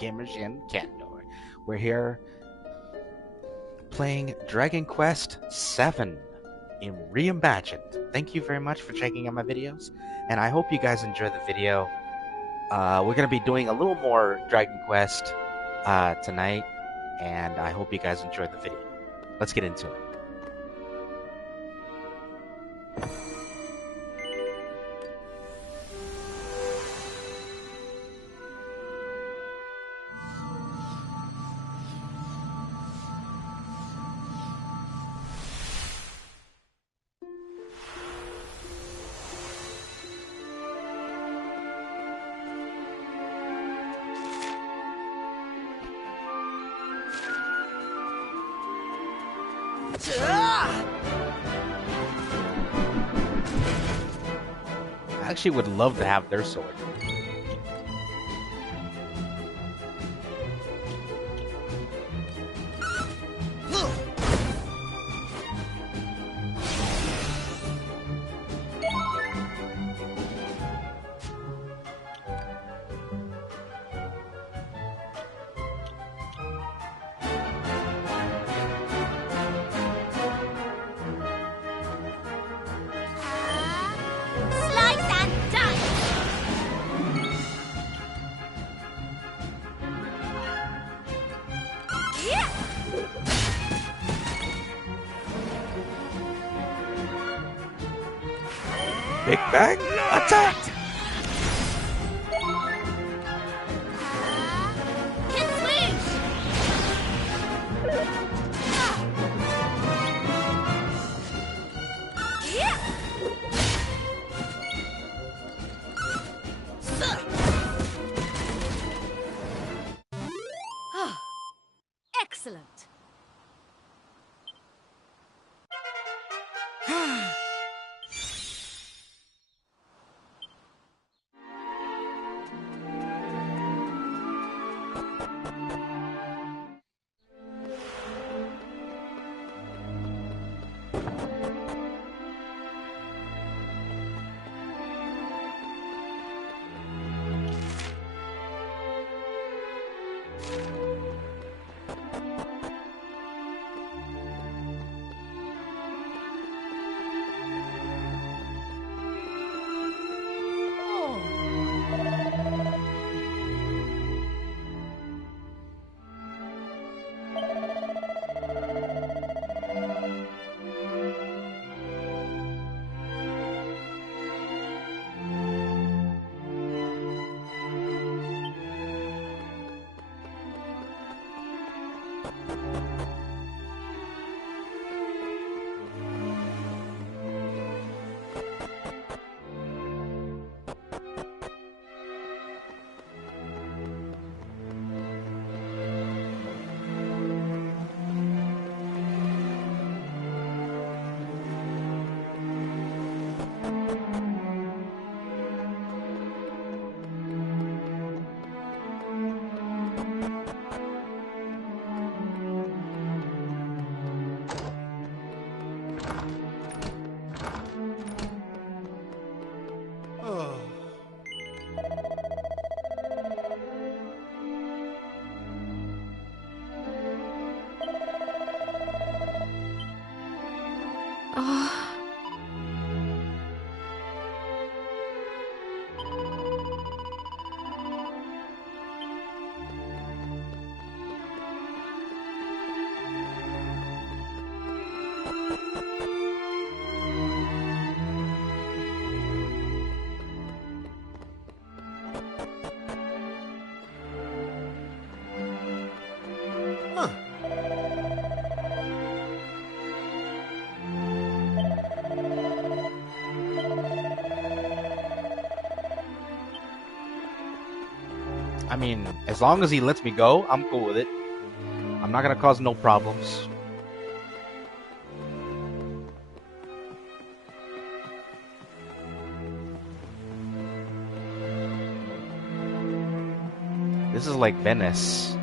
gamers in Canada. We're here playing Dragon Quest 7 in Reimagined. Thank you very much for checking out my videos, and I hope you guys enjoy the video. We're going to be doing a little more Dragon Quest tonight, and I hope you guys enjoy the video. Let's get into it. I actually would love to have their sword. Big Bang attack! Excellent. I mean, as long as he lets me go, I'm cool with it. I'm not gonna cause no problems. This is like Venice.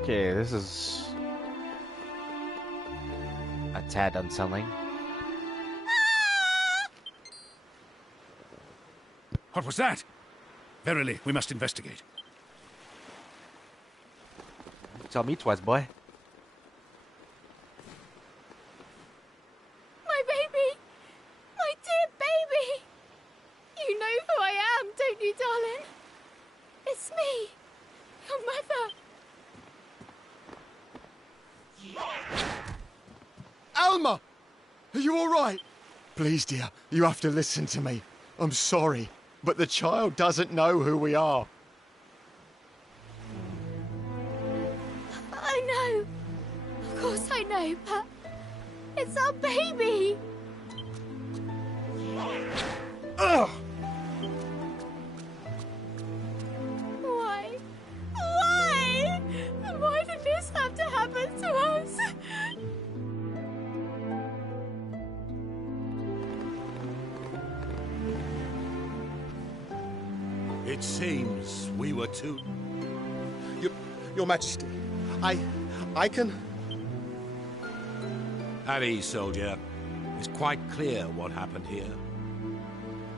Okay, this is a tad unsettling. What was that? Verily, we must investigate. Tell me twice, boy. My baby! My dear baby! You know who I am, don't you, darling? It's me, your mother. Alma! Are you all right? Please, dear, you have to listen to me. I'm sorry, but the child doesn't know who we are. I know. Of course I know, but it's our baby. Ugh! Why? Why? Why did this have to happen to us? It seems we were too... Your Majesty, I can... At ease, soldier. It's quite clear what happened here.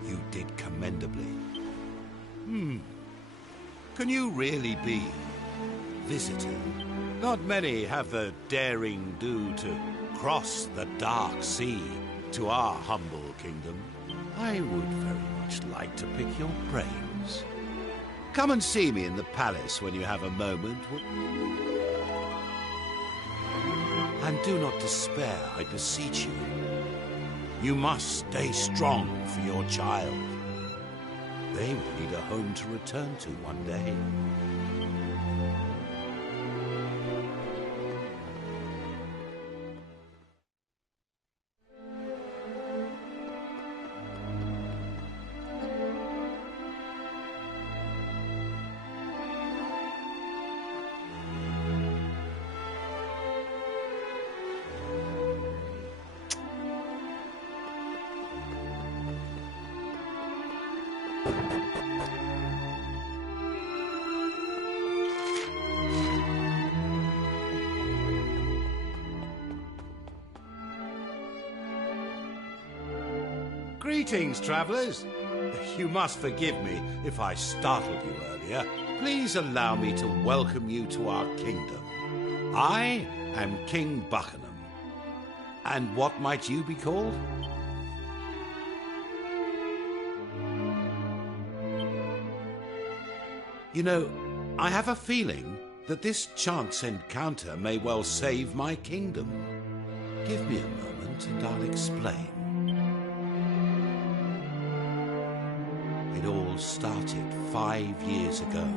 You did commendably. Can you really be visitor? Not many have the daring do to cross the dark sea to our humble kingdom. I would very much like to pick your brains. Come and see me in the palace when you have a moment. And do not despair, I beseech you. You must stay strong for your child. They will need a home to return to one day. Greetings, travelers. You must forgive me if I startled you earlier. Please allow me to welcome you to our kingdom. I am King Buckingham. And what might you be called? You know, I have a feeling that this chance encounter may well save my kingdom. Give me a moment and I'll explain. It all started 5 years ago.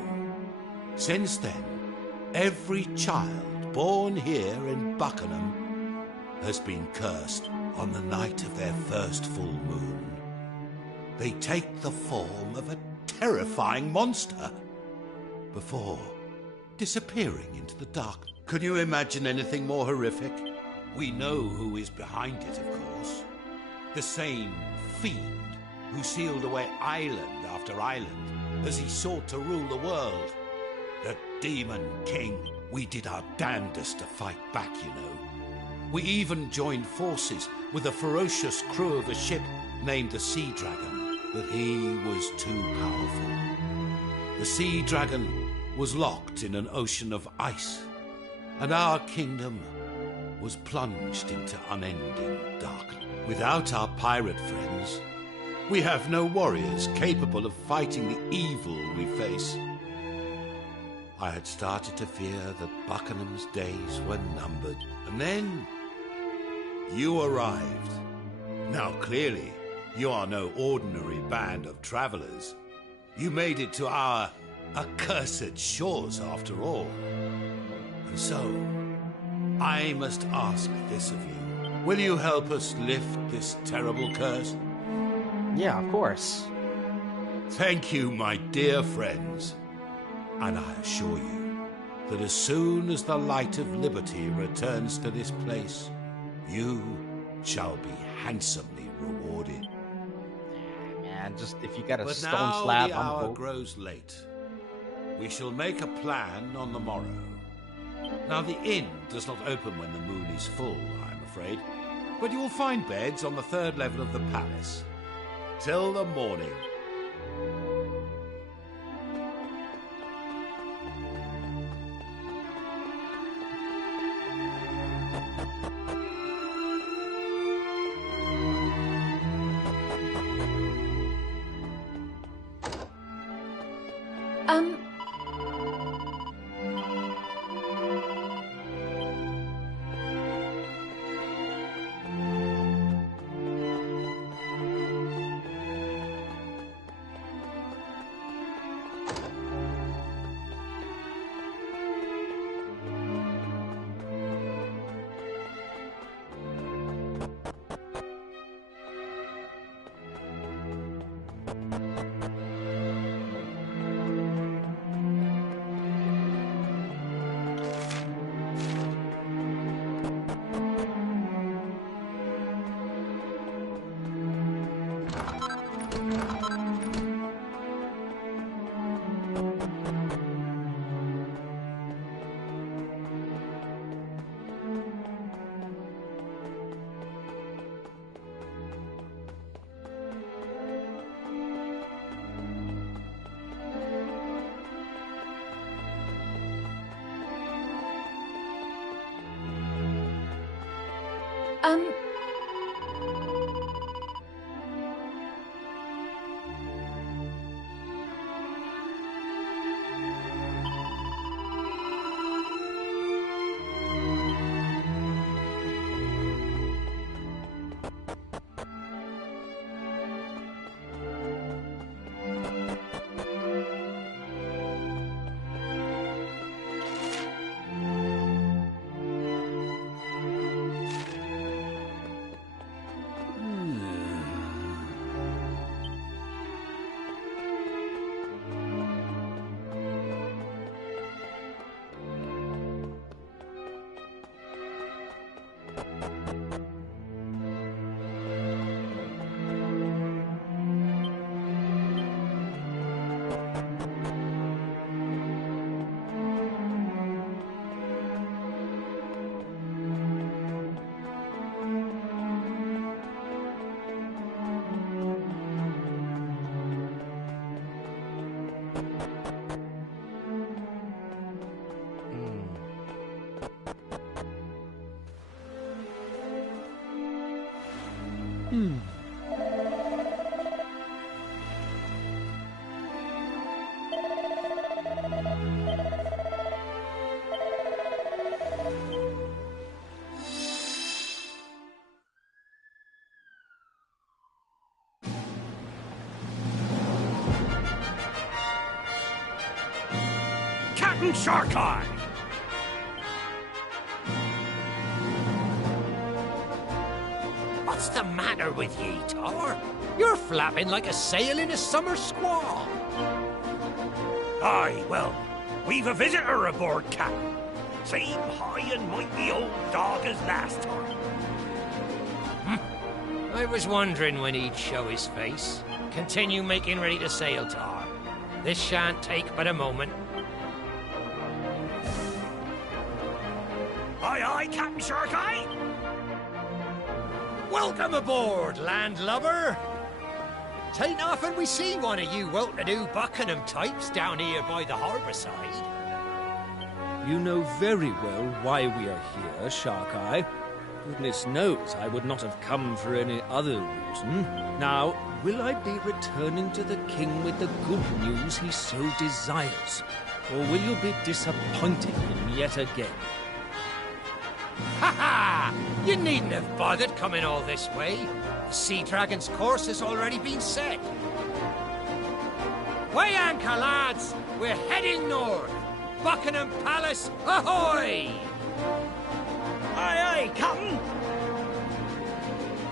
Since then, every child born here in Buckingham has been cursed on the night of their first full moon. They take the form of a terrifying monster before disappearing into the dark. Can you imagine anything more horrific? We know who is behind it, of course. The same fiend who sealed away island after island as he sought to rule the world. The Demon King. We did our damnedest to fight back, you know. We even joined forces with a ferocious crew of a ship named the Sea Dragon, but he was too powerful. The Sea Dragon was locked in an ocean of ice, and our kingdom was plunged into unending darkness. Without our pirate friends, we have no warriors capable of fighting the evil we face. I had started to fear that Buckingham's days were numbered, and then you arrived. Now clearly, you are no ordinary band of travelers. You made it to our accursed shores after all. And so, I must ask this of you. Will you help us lift this terrible curse? Yeah, of course. Thank you, my dear friends. And I assure you that as soon as the light of liberty returns to this place, you shall be handsomely rewarded. Man, just if you got a But stone now slab the on the hour boat. grows late. We shall make a plan on the morrow. Now, the inn does not open when the moon is full, I'm afraid, but you will find beds on the 3rd level of the palace. Till the morning. Captain Sharkeye! What's the matter with ye, Tor? You're flapping like a sail in a summer squall. Aye, well, we've a visitor aboard, Captain. Same high and mighty old dog as last time. I was wondering when he'd show his face. Continue making ready to sail, Tor. This shan't take but a moment. Aye, aye, Captain Sharkeye! Welcome aboard, landlubber! Tain't often we see one of you well-to-do Buckingham types down here by the harbour side. You know very well why we are here, Sharkeye. Goodness knows I would not have come for any other reason. Now, will I be returning to the king with the good news he so desires? Or will you be disappointing him yet again? Ha ha! You needn't have bothered coming all this way. The Sea Dragon's course has already been set. Weigh anchor, lads! We're heading north! Buckingham Palace, ahoy! Aye, aye, Captain!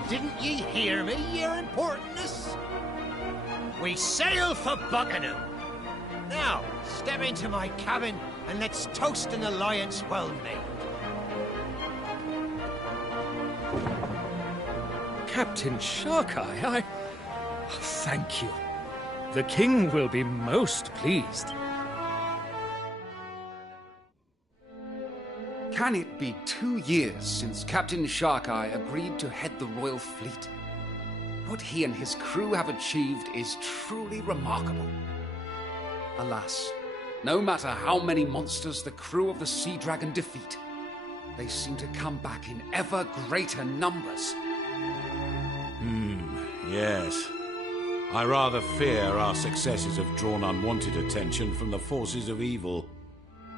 Didn't ye hear me, your importance? We sail for Buckingham. Now, step into my cabin and let's toast an alliance well made. Captain Sharkeye, thank you. The king will be most pleased. can it be 2 years since Captain Sharkeye agreed to head the Royal Fleet? What he and his crew have achieved is truly remarkable. Alas, no matter how many monsters the crew of the Sea Dragon defeat, they seem to come back in ever greater numbers. Yes. I rather fear our successes have drawn unwanted attention from the forces of evil.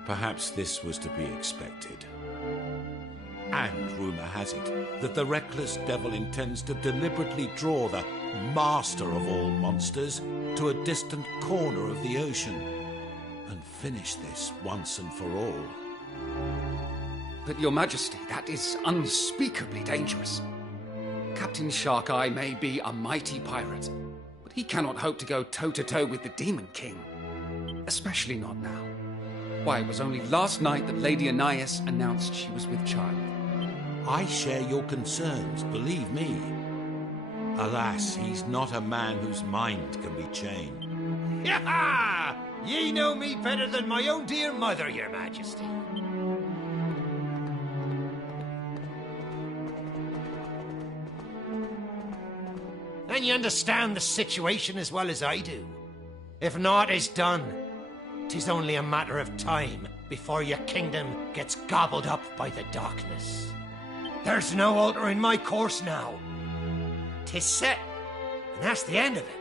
Perhaps this was to be expected. And rumor has it that the reckless devil intends to deliberately draw the master of all monsters to a distant corner of the ocean and finish this once and for all. But Your Majesty, that is unspeakably dangerous. Captain Sharkeye may be a mighty pirate, but he cannot hope to go toe-to-toe with the Demon King. Especially not now. Why, it was only last night that Lady Anais announced she was with child. I share your concerns, believe me. Alas, he's not a man whose mind can be chained. Yaha! Ye know me better than my own dear mother, Your Majesty. And you understand the situation as well as I do. If naught is done, 'tis only a matter of time before your kingdom gets gobbled up by the darkness. There's no altering my course now. 'Tis set, and that's the end of it.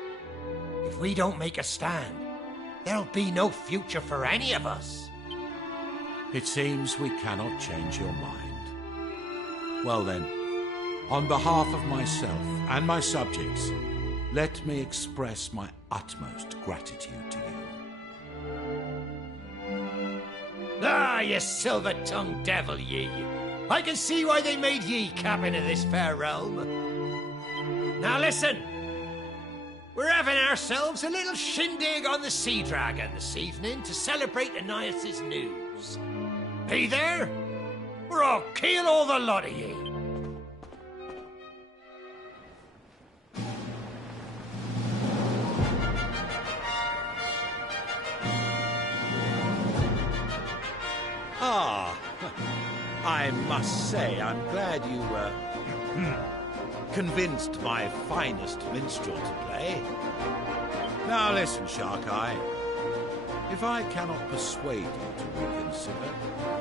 If we don't make a stand, there'll be no future for any of us. It seems we cannot change your mind. Well then, on behalf of myself and my subjects, let me express my utmost gratitude to you. Ah, you silver-tongued devil, ye. I can see why they made ye captain of this fair realm. Now listen. We're having ourselves a little shindig on the Sea Dragon this evening to celebrate Anais' news. Be there, or I'll kill all the lot of ye. Ah, I must say I'm glad you convinced my finest minstrel to play. Now listen, Sharkeye. If I cannot persuade you to reconsider,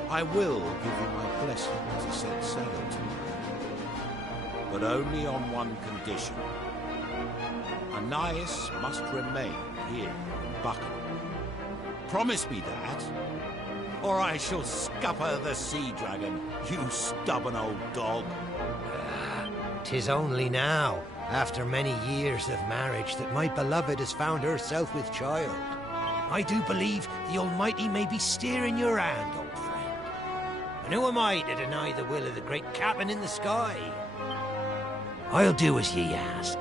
I will give you my blessing to set sail tomorrow. But only on one condition. Anais must remain here in Buckingham. Promise me that, or I shall scupper the Sea Dragon, you stubborn old dog. 'Tis only now, after many years of marriage, that my beloved has found herself with child. I do believe the Almighty may be steering your hand, old friend. And who am I to deny the will of the great captain in the sky? I'll do as ye ask.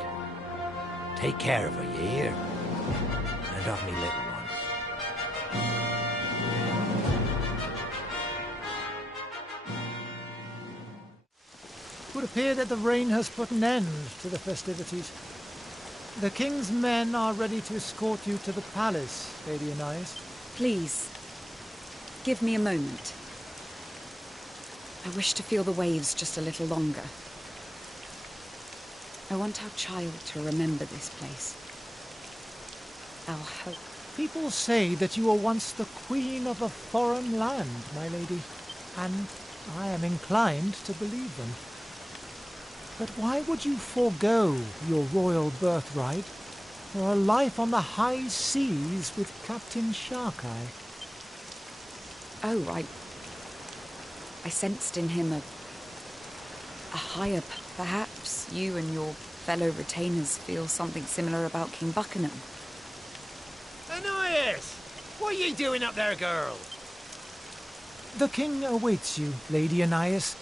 Take care of her, ye hear? And of me little one. It would appear that the rain has put an end to the festivities. The king's men are ready to escort you to the palace, Lady Anais. Please, give me a moment. I wish to feel the waves just a little longer. I want our child to remember this place. Our hope. People say that you were once the queen of a foreign land, my lady, and I am inclined to believe them. But why would you forego your royal birthright for a life on the high seas with Captain Sharkeye? Oh, I sensed in him a higher, perhaps you and your fellow retainers feel something similar about King Buckingham. Anais! What are ye doing up there, girl? The king awaits you, Lady Anais.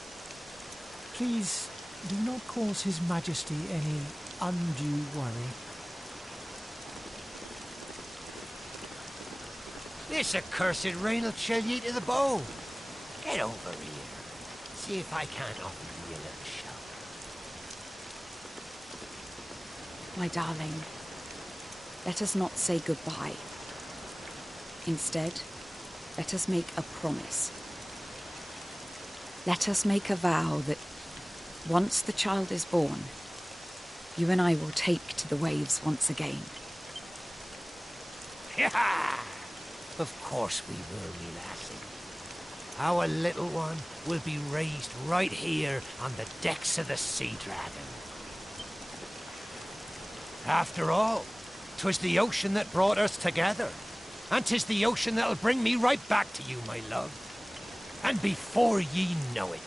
Please do not cause His Majesty any undue worry. This accursed rain will chill ye to the bone. Get over here. See if I can't offer you a little shelter. My darling, let us not say goodbye. Instead, let us make a promise. Let us make a vow that once the child is born, you and I will take to the waves once again. Of course we will, me lassie. Our little one will be raised right here on the decks of the Sea Dragon. After all, 'twas the ocean that brought us together. And 'tis the ocean that'll bring me right back to you, my love. And before ye know it.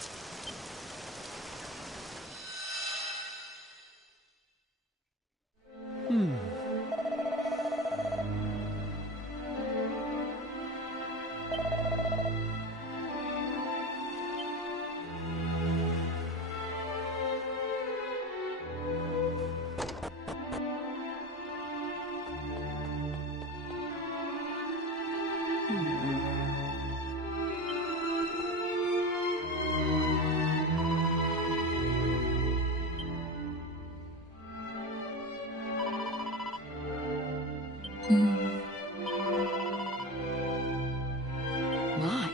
My.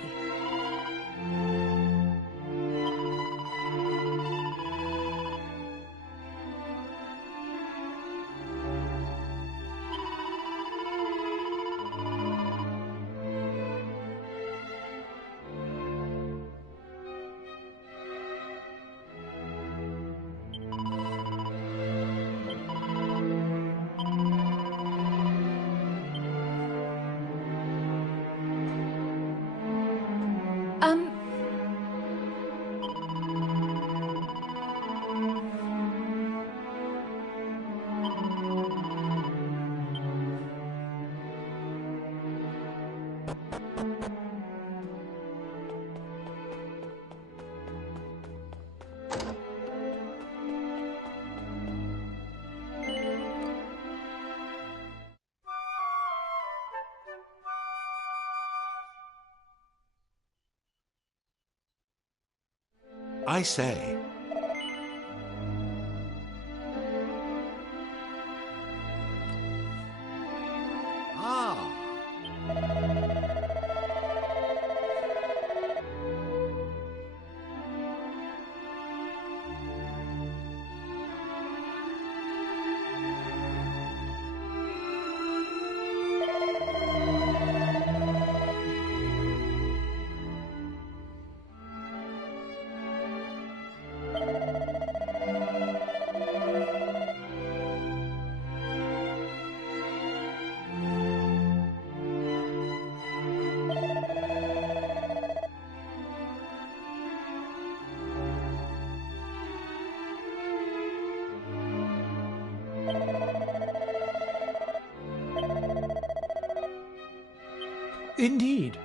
I say, Indeed.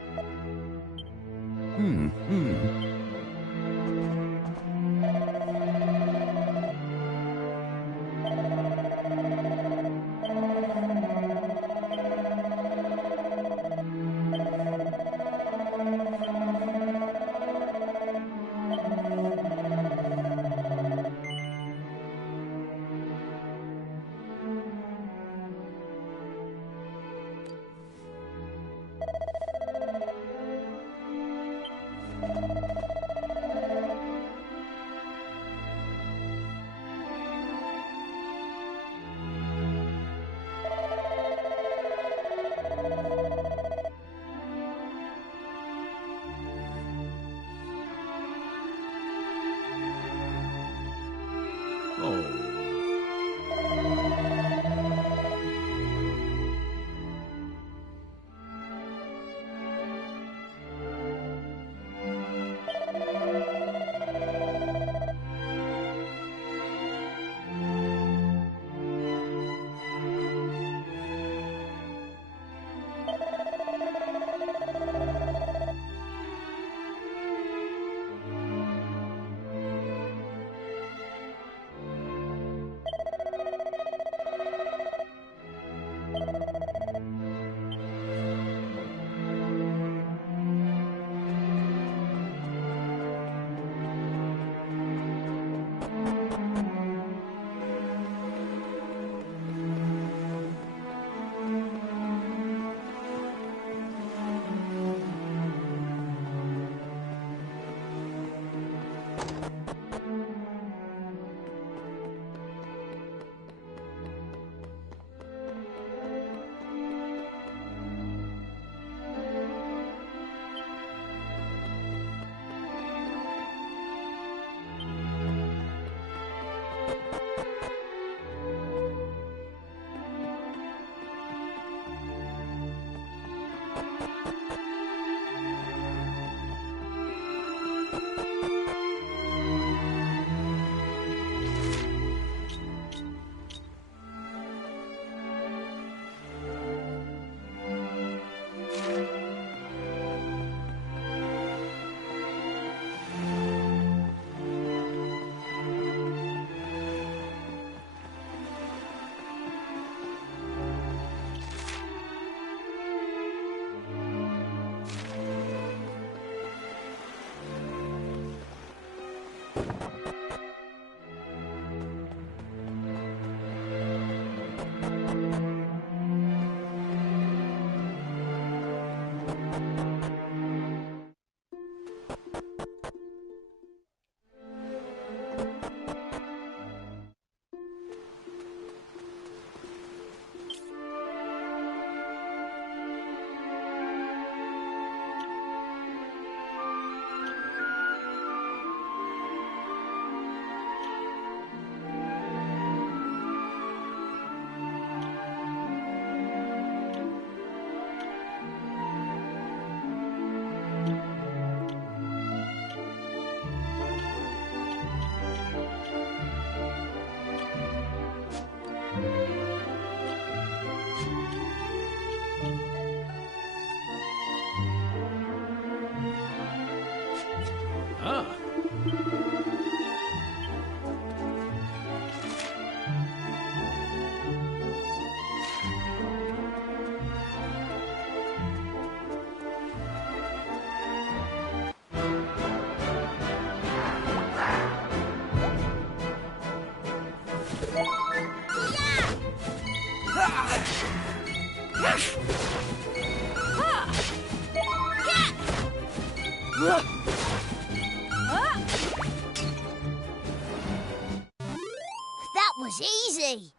That was easy.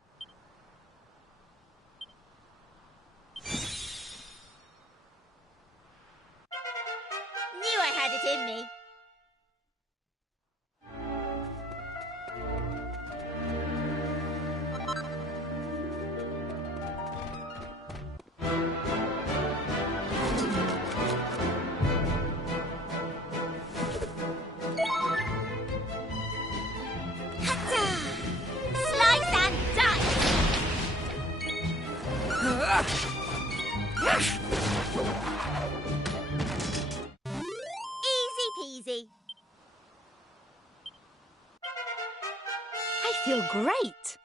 Knew I had it in me. Easy peasy. I feel great.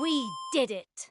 We did it.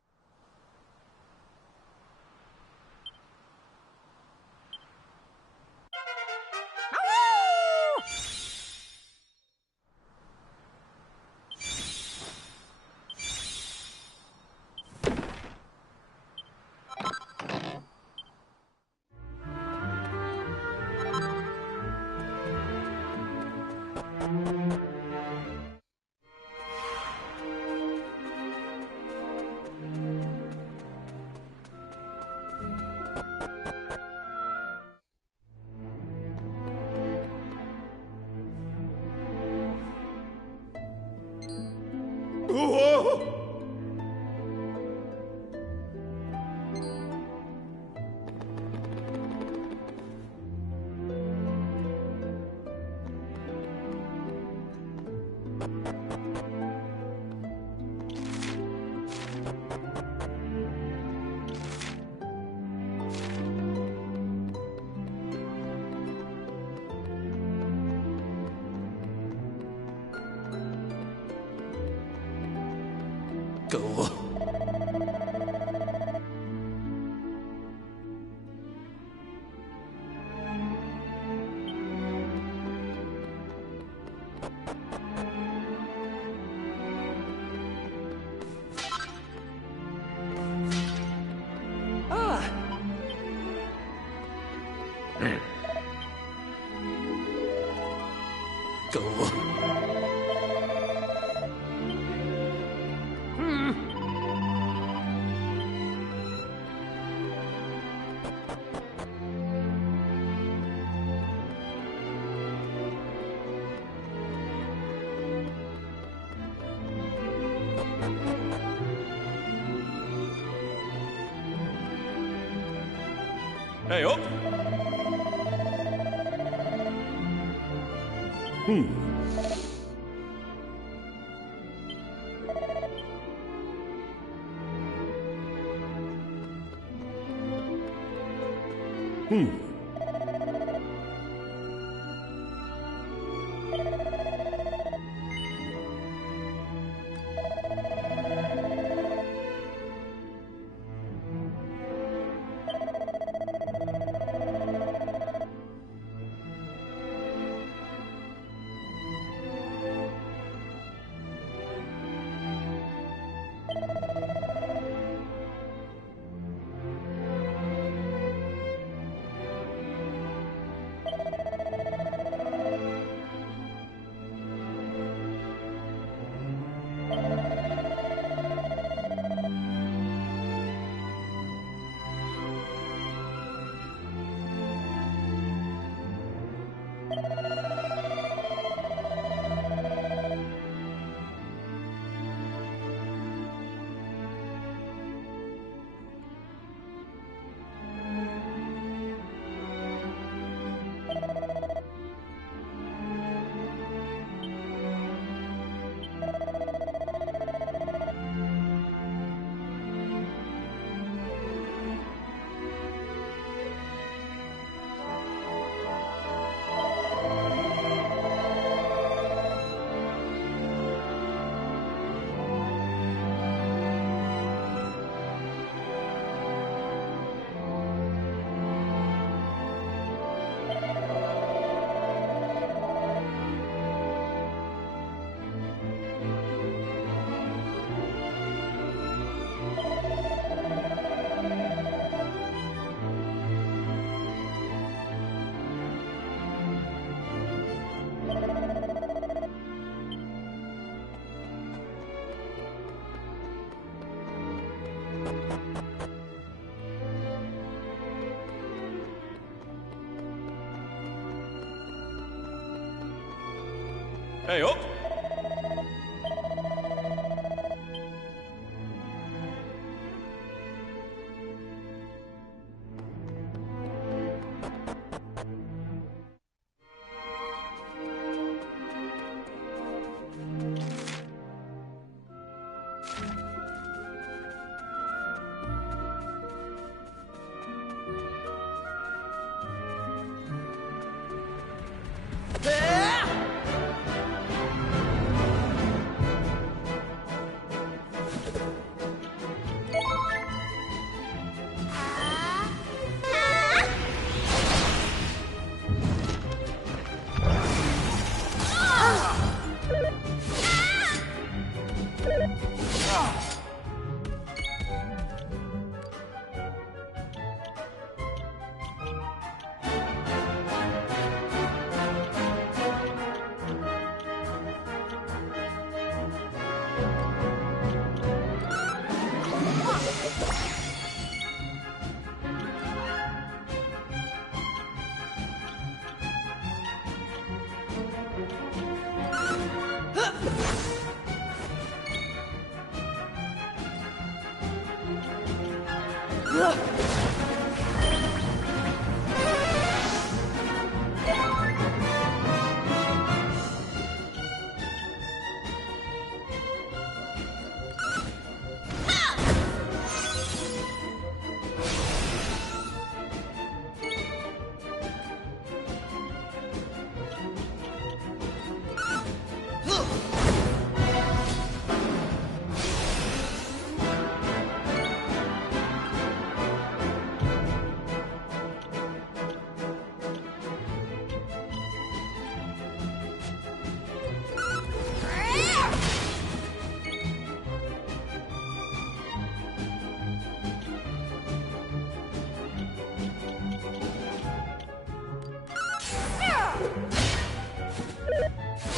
Go. Go on. Hey, up! Hey, up!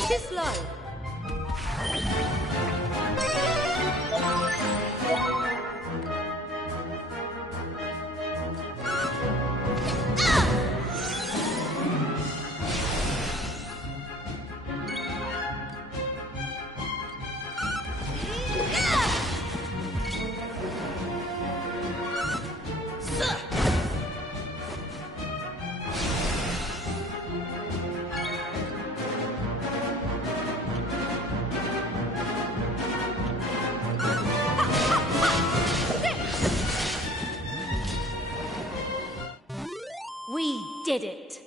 This low. We did it!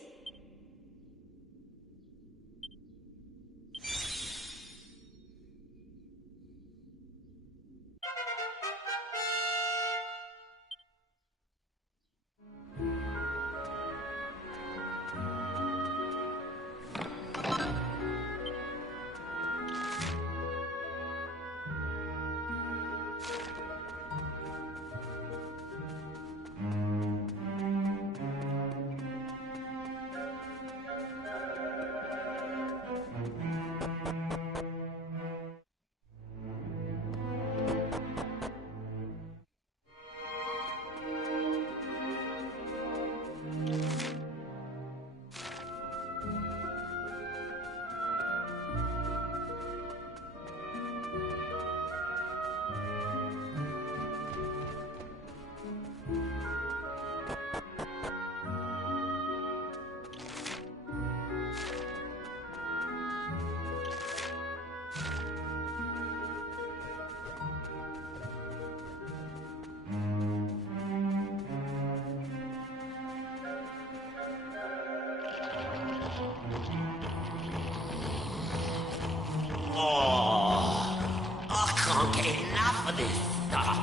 Oh, I can't get enough of this stuff.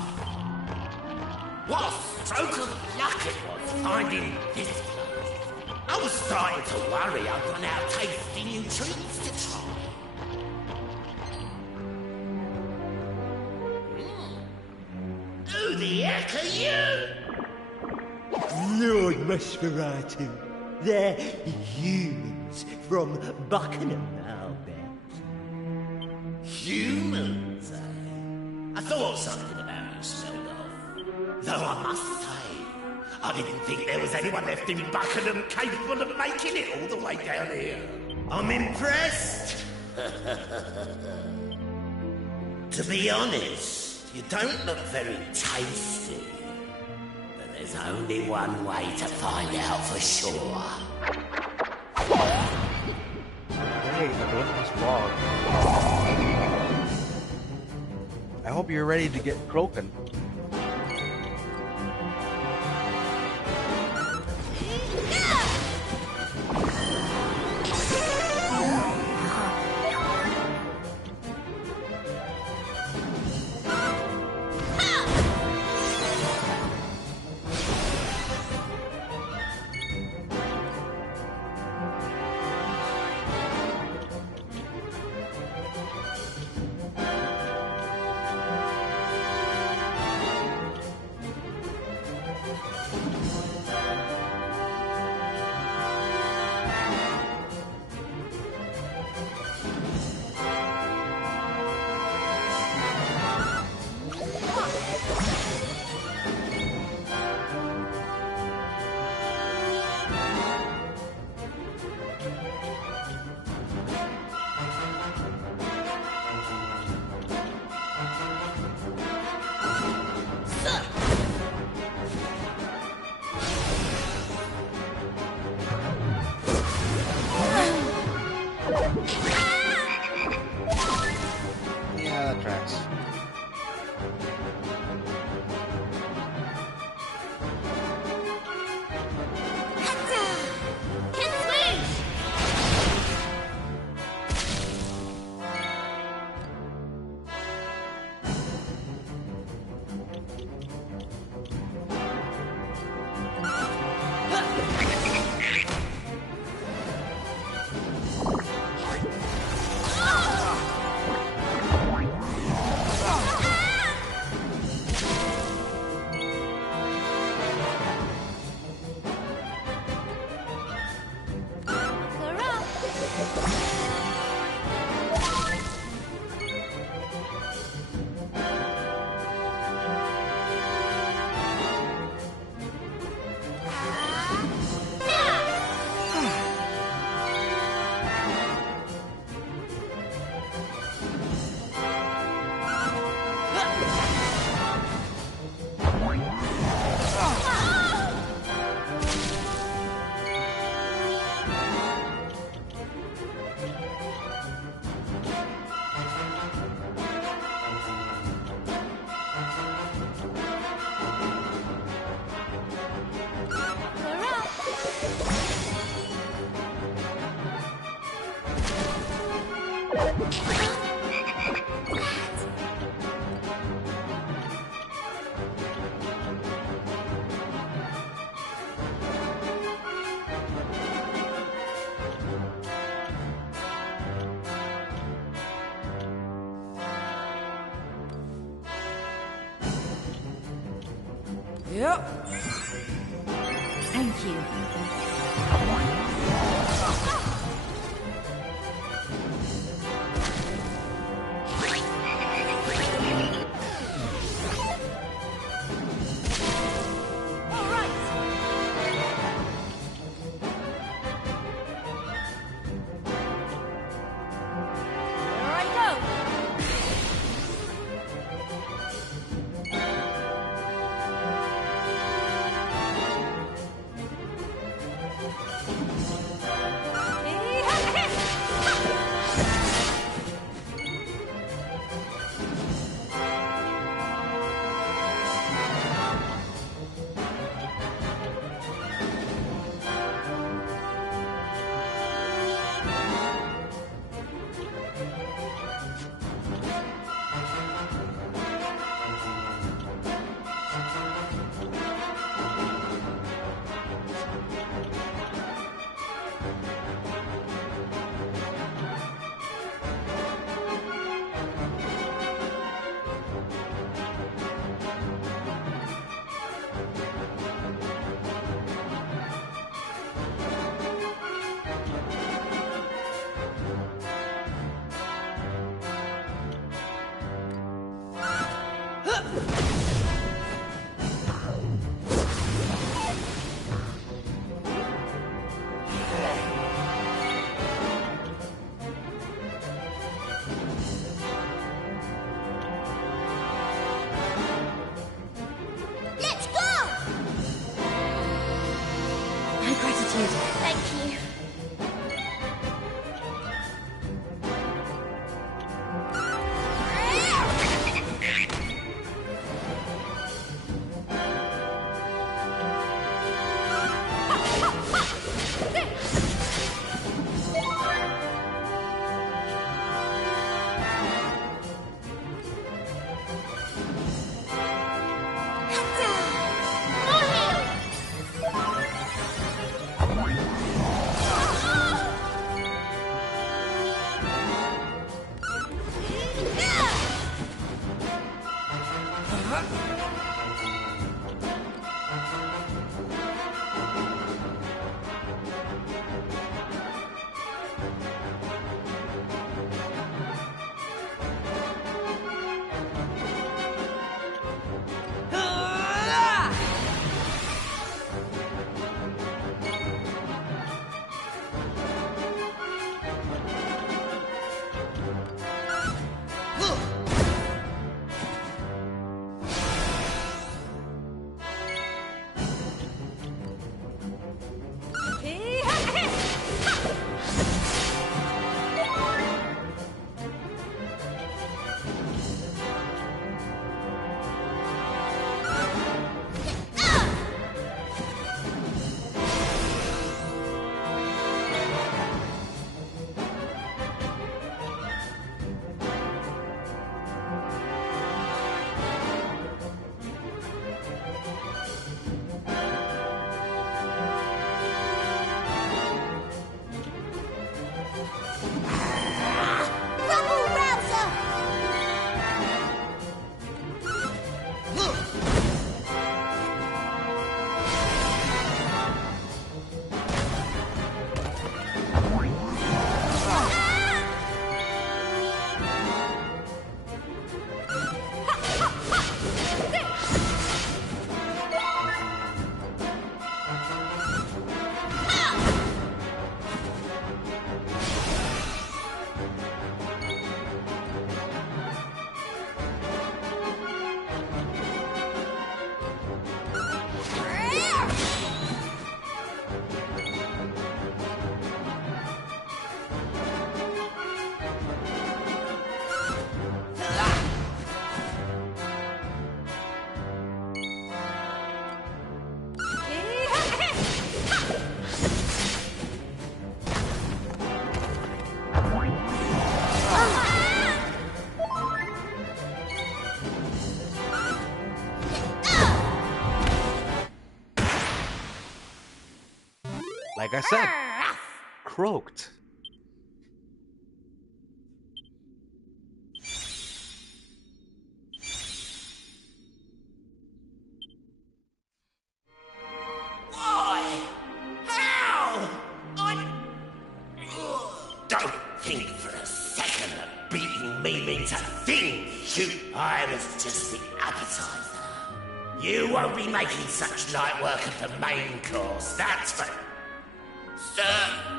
What a stroke of luck it was finding this place. I was starting to worry I'd run out of tasty new treats to try. Who the heck are you? Lord Nosferatu. They're humans from Buckingham, I'll bet. Humans, eh? I thought something about you smelled off. Though I must say, I didn't think there was anyone left in Buckingham capable of making it all the way down here. I'm impressed. To be honest, you don't look very tasty. But there's only one way to find out for sure. I hope you're ready to get croaking. Yep. Thank you. Let's go! My gratitude. Thank you. like I said, croaked. Why? How? Don't think for a second that beating me means a thing, shoot. I was just the appetizer. You won't be making such light work of the main course, that's for certain.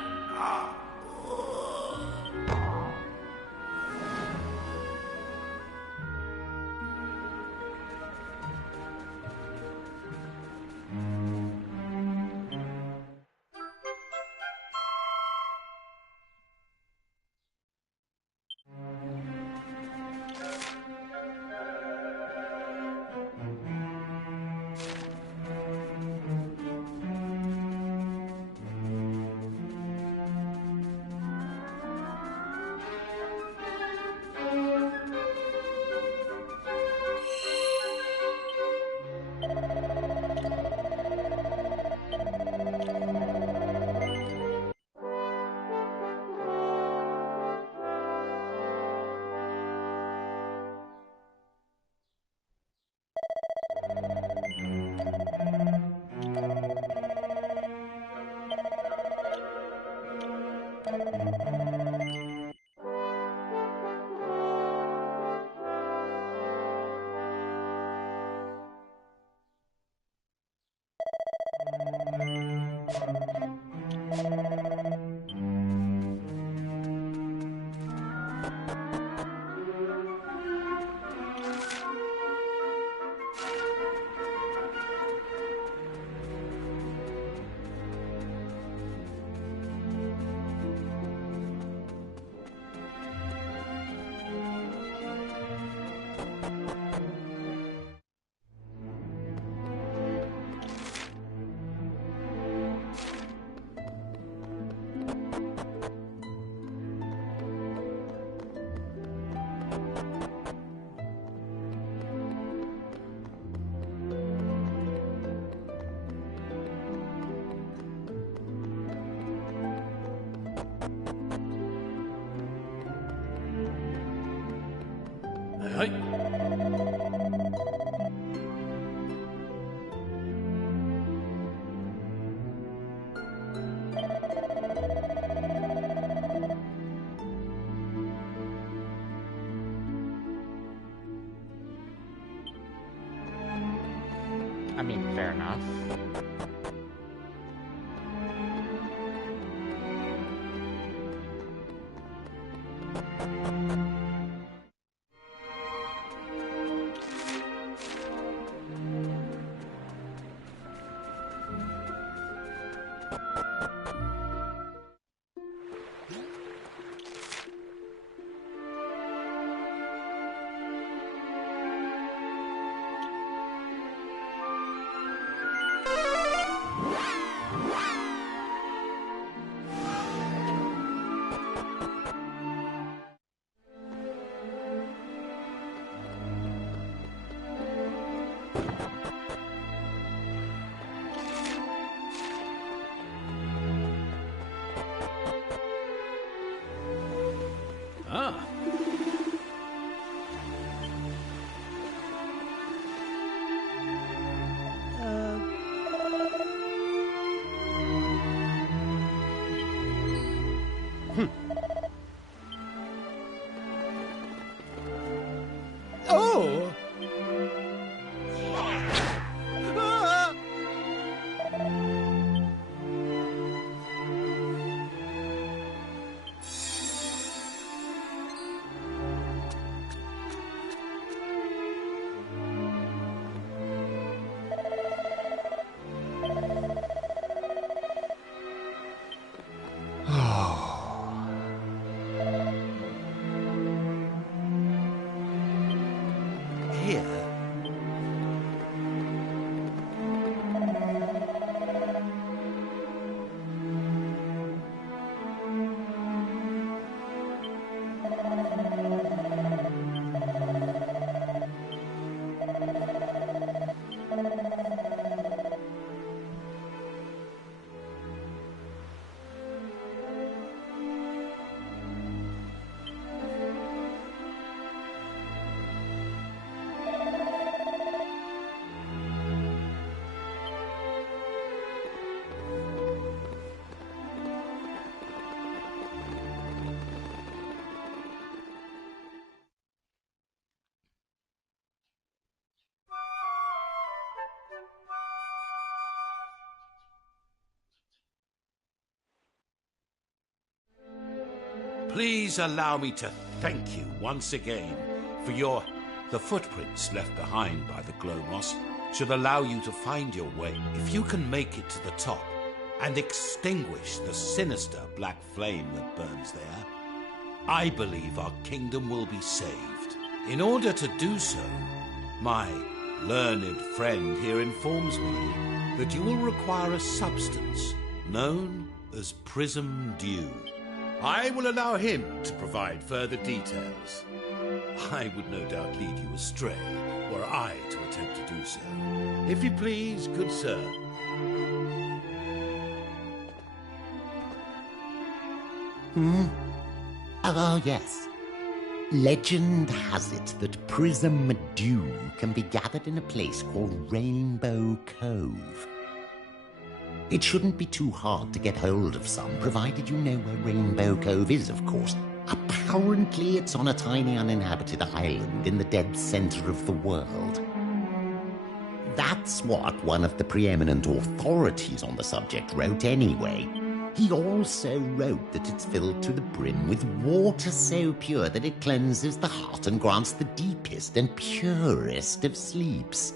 I mean, fair enough. Ah. Oh! Ah! please allow me to thank you once again for the footprints left behind by the glow moss should allow you to find your way. If you can make it to the top and extinguish the sinister black flame that burns there, I believe our kingdom will be saved. In order to do so, my learned friend here informs me that you will require a substance known as prism dew. I will allow him to provide further details. I would no doubt lead you astray were I to attempt to do so. If you please, good sir. Oh, yes. Legend has it that prism dew can be gathered in a place called Rainbow Cove. It shouldn't be too hard to get hold of some, provided you know where Rainbow Cove is, of course. Apparently, it's on a tiny uninhabited island in the dead center of the world. That's what one of the preeminent authorities on the subject wrote anyway. He also wrote that it's filled to the brim with water so pure that it cleanses the heart and grants the deepest and purest of sleeps.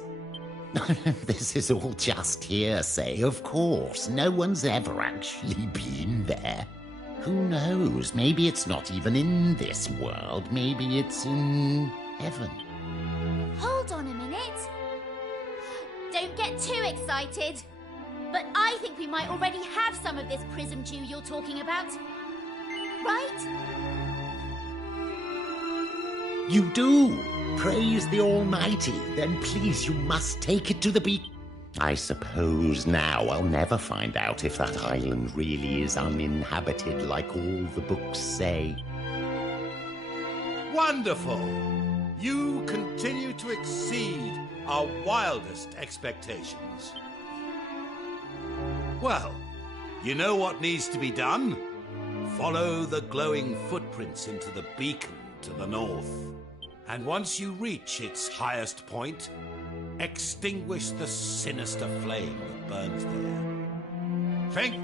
This is all just hearsay, of course. No one's ever actually been there. Who knows? Maybe it's not even in this world. Maybe it's in heaven. Hold on a minute. Don't get too excited. But I think we might already have some of this prism dew you're talking about. Right? You do? Praise the Almighty. Then please, you must take it to the beach. I suppose now I'll never find out if that island really is uninhabited like all the books say. Wonderful! You continue to exceed our wildest expectations. Well, you know what needs to be done? Follow the glowing footprints into the beacon to the north. And once you reach its highest point, extinguish the sinister flame that burns there. Thank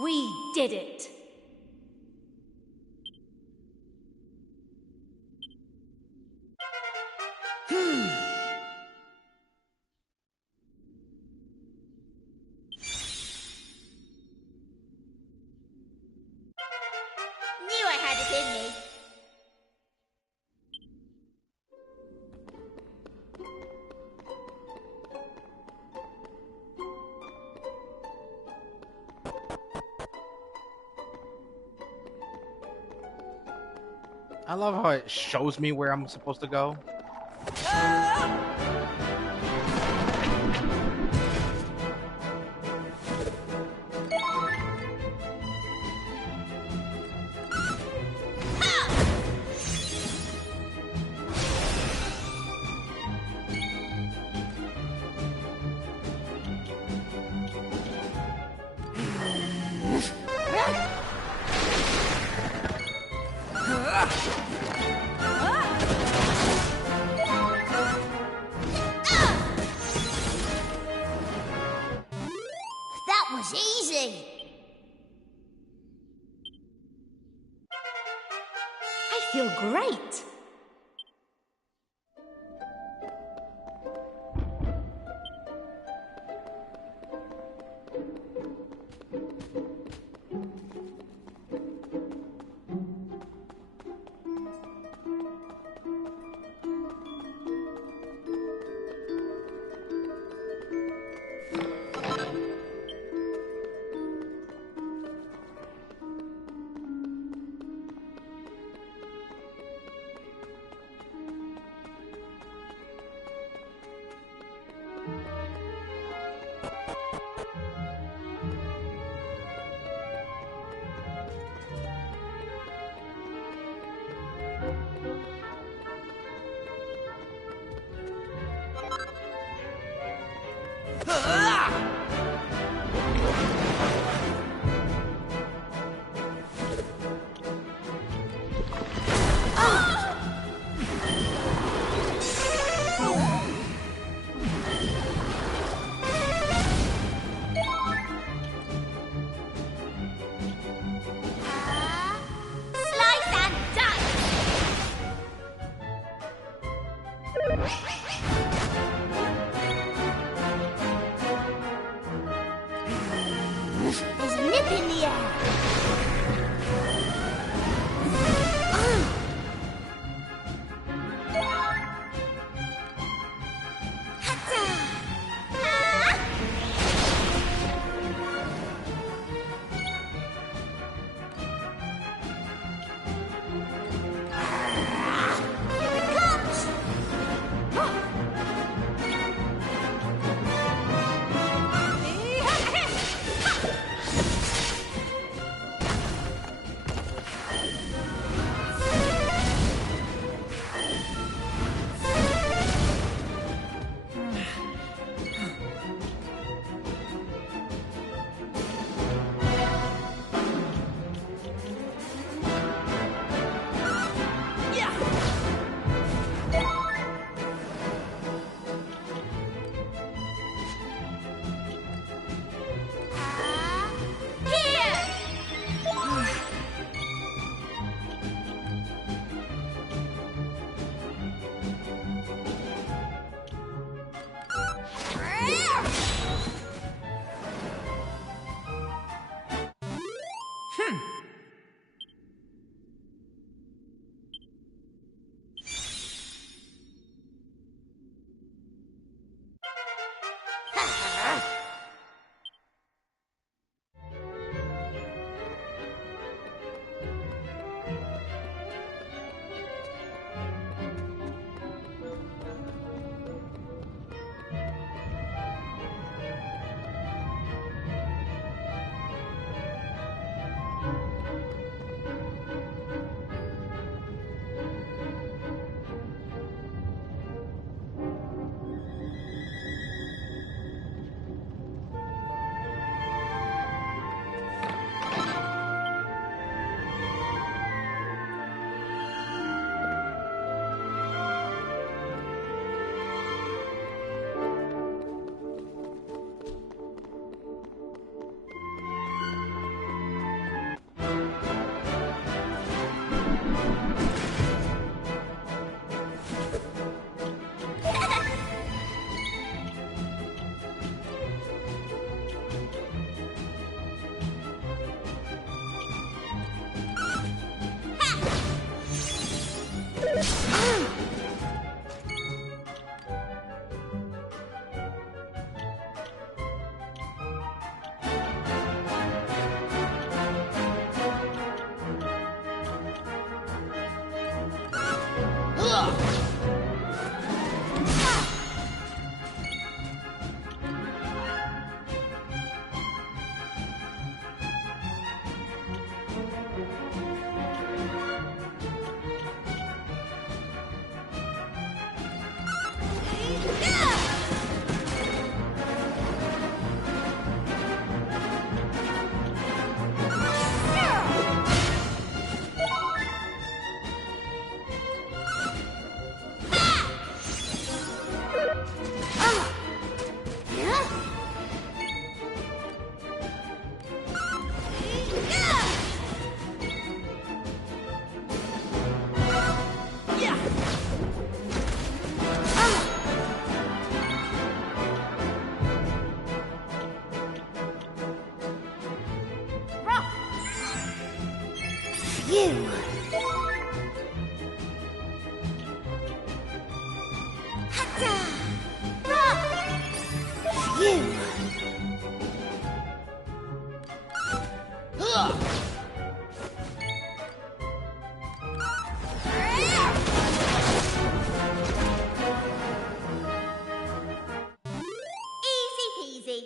We did it! Knew I had it in me. I love how it shows me where I'm supposed to go. That was easy. I feel great. Slice and dice. There's a nip in the air. You. Hatta. Rock. You. Easy peasy.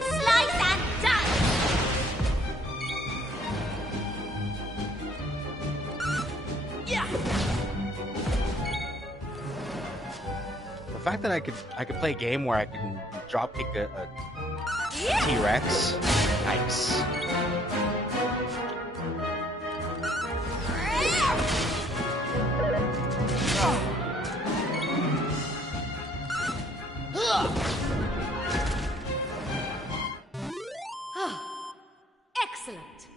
Slice and dice. Yeah. The fact that I could play a game where I can drop kick a T-Rex, nice. Excellent.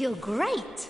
feel great.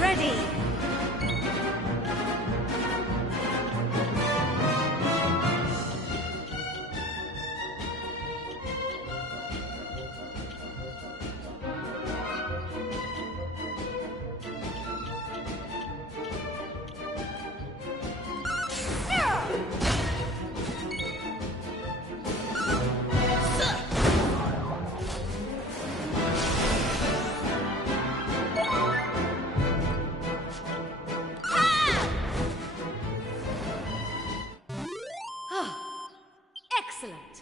Ready! Excellent.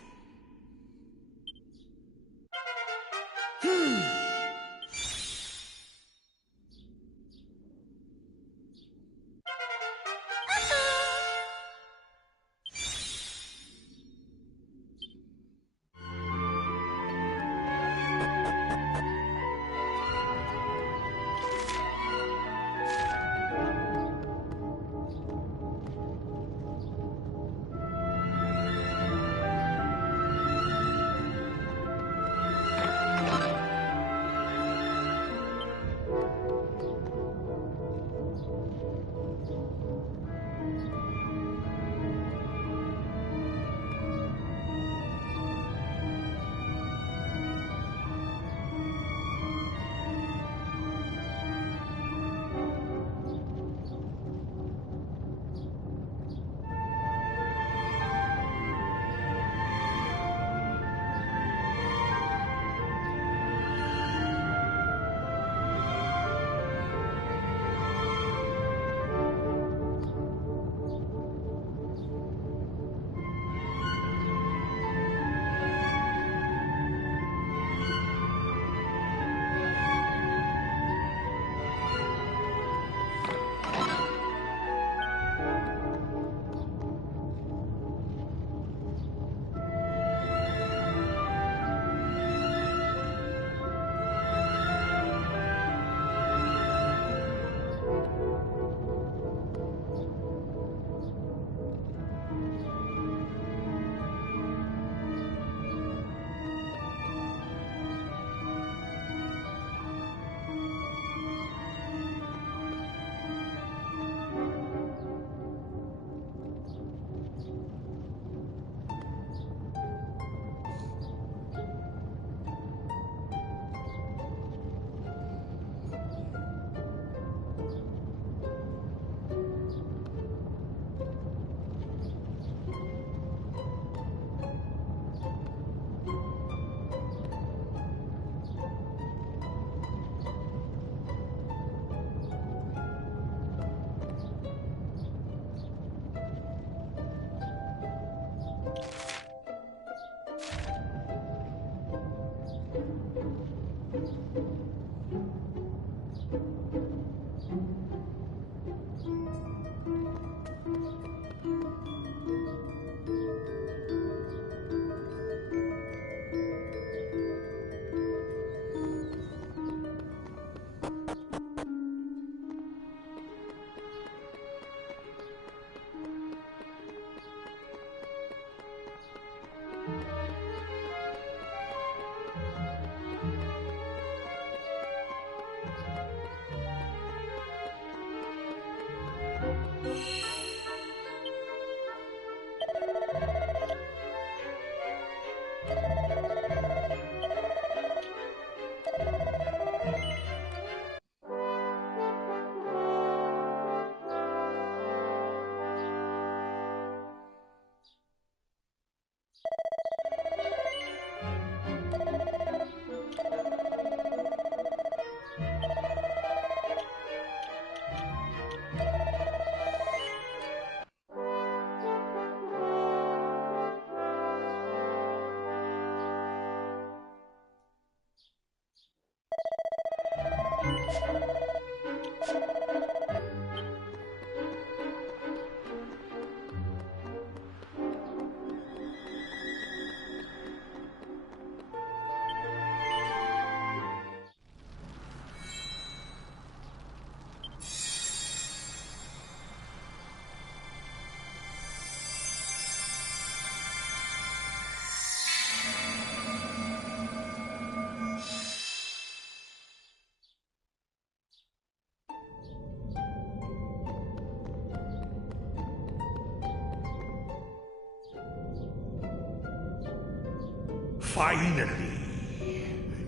Finally,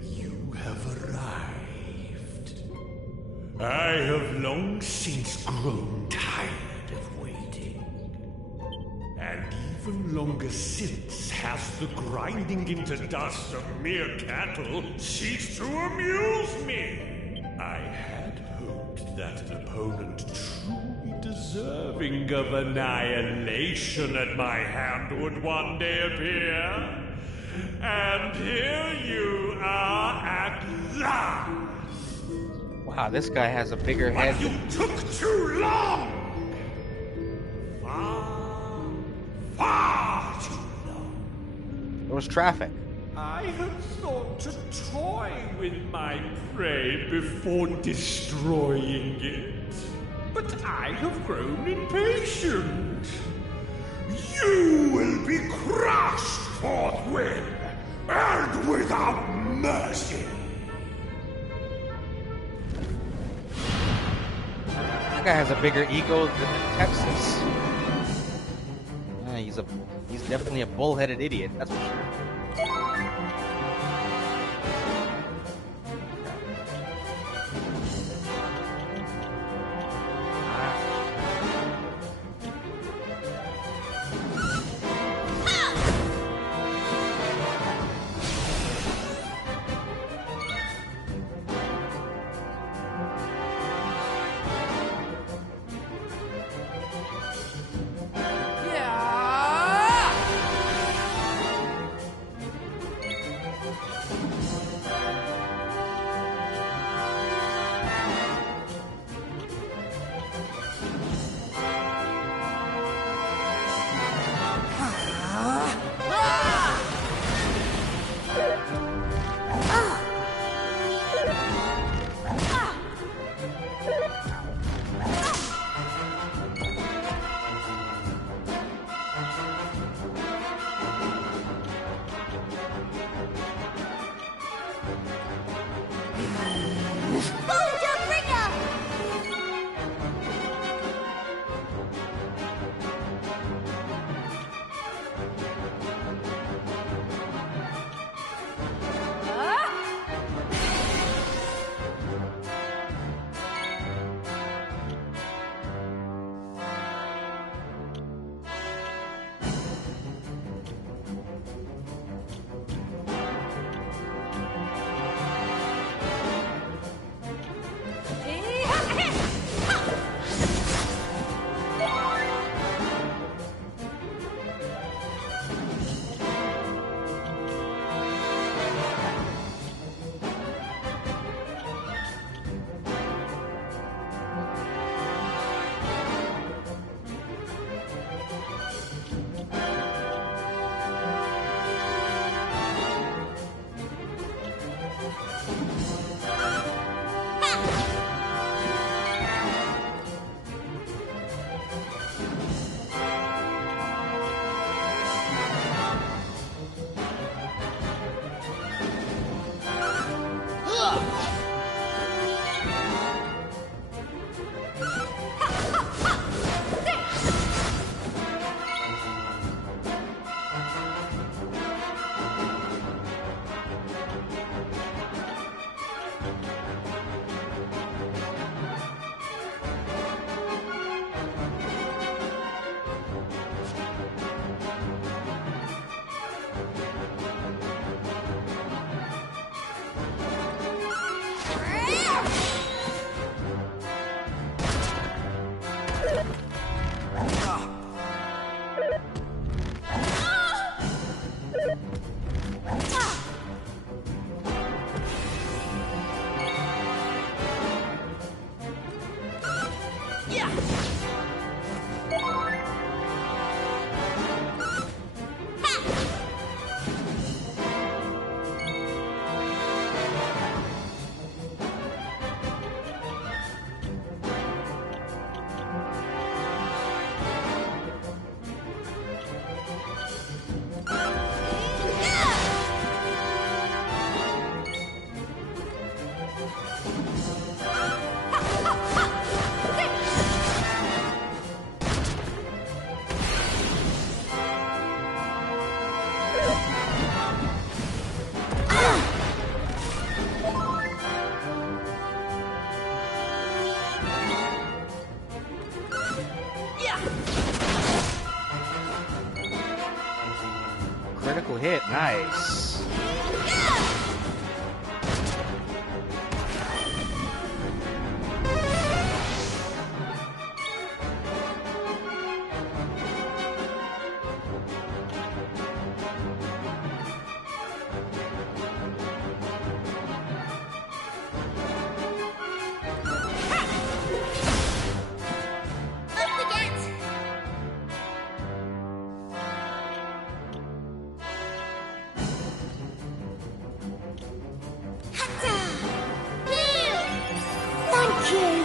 you have arrived. I have long since grown tired of waiting. And even longer since has the grinding into dust of mere cattle ceased to amuse me. I had hoped that an opponent truly deserving of annihilation at my hand would one day appear. And here you are at last! Wow, this guy has a bigger head. But you took too long! Far too long. There was traffic. I had thought to toy with my prey before destroying it. But I have grown impatient. You will be crushed forthwith and without mercy. That guy has a bigger ego than Texas. Yeah, he's definitely a bullheaded idiot, that's for sure. critical hit. Nice. Thank you!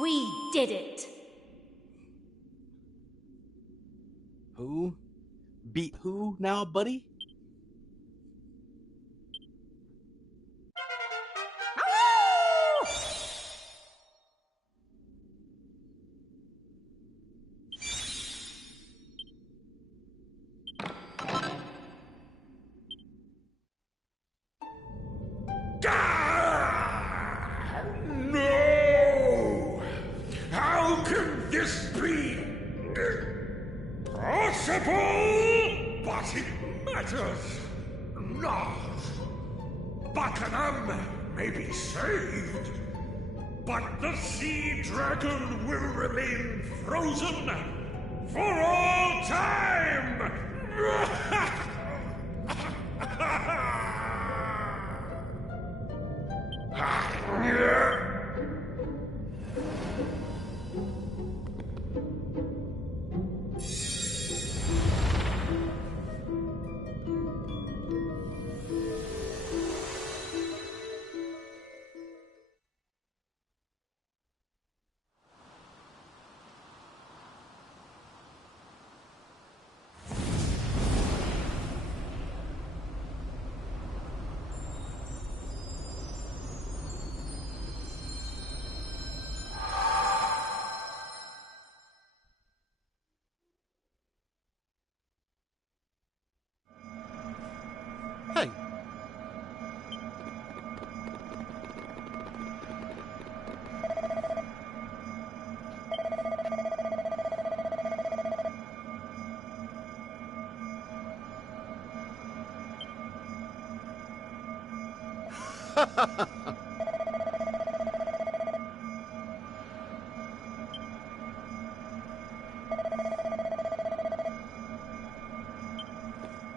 We did it! Who? Beat who now, buddy? No! How can this be possible? But it matters not. Buckingham may be saved, but the sea dragon will remain frozen for all time!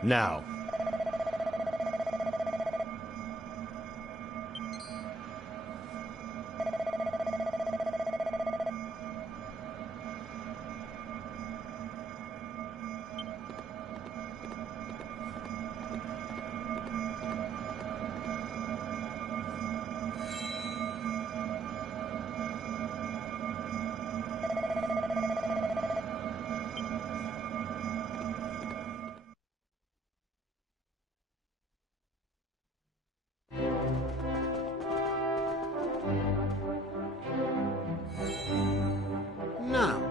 Now. Now.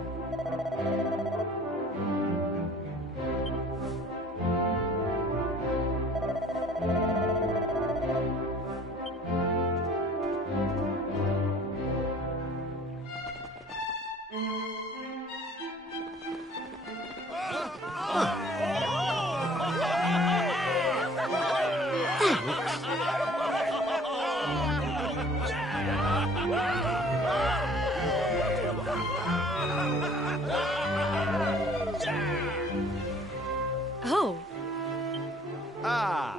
Oh. Ah.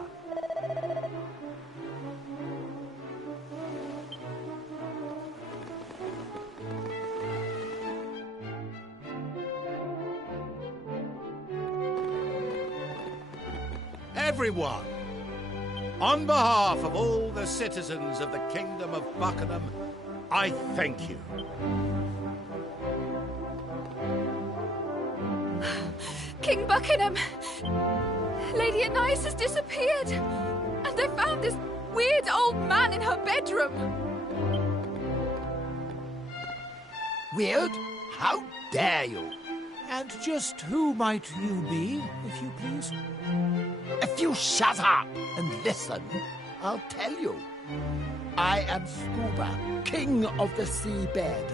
Everyone, on behalf of all the citizens of the Kingdom of Buckingham, I thank you. King Buckingham! Lady Anais has disappeared! And I found this weird old man in her bedroom! Weird? How dare you? And just who might you be, if you please? If you shut up and listen, I'll tell you. I am Scuba, King of the Seabed.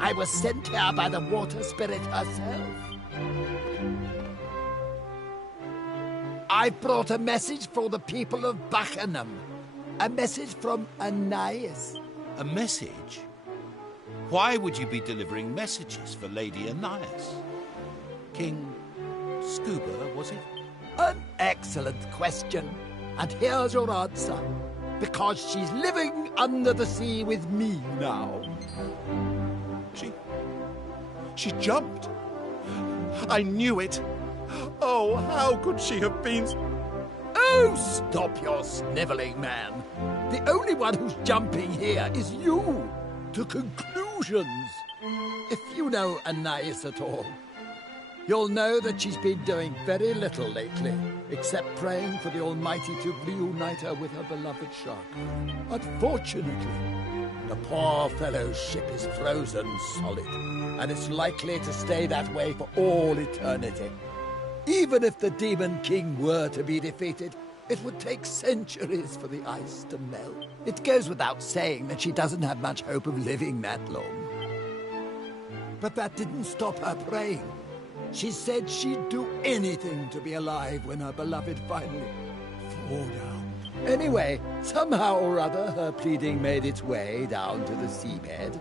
I was sent here by the water spirit herself. I brought a message for the people of Buckingham. A message from Anais. A message? Why would you be delivering messages for Lady Anais? King Scuba, was it? An excellent question. And here's your answer. Because she's living under the sea with me now. She jumped. I knew it. Oh, how could she have been... Oh, stop your sniveling, man. The only one who's jumping here is you. To conclusions. If you know Anais at all, you'll know that she's been doing very little lately, except praying for the Almighty to reunite her with her beloved shark. Unfortunately, the poor fellow's ship is frozen solid, and it's likely to stay that way for all eternity. Even if the Demon King were to be defeated, it would take centuries for the ice to melt. It goes without saying that she doesn't have much hope of living that long. But that didn't stop her praying. She said she'd do anything to be alive when her beloved finally fall down. Anyway, somehow or other, her pleading made its way down to the seabed.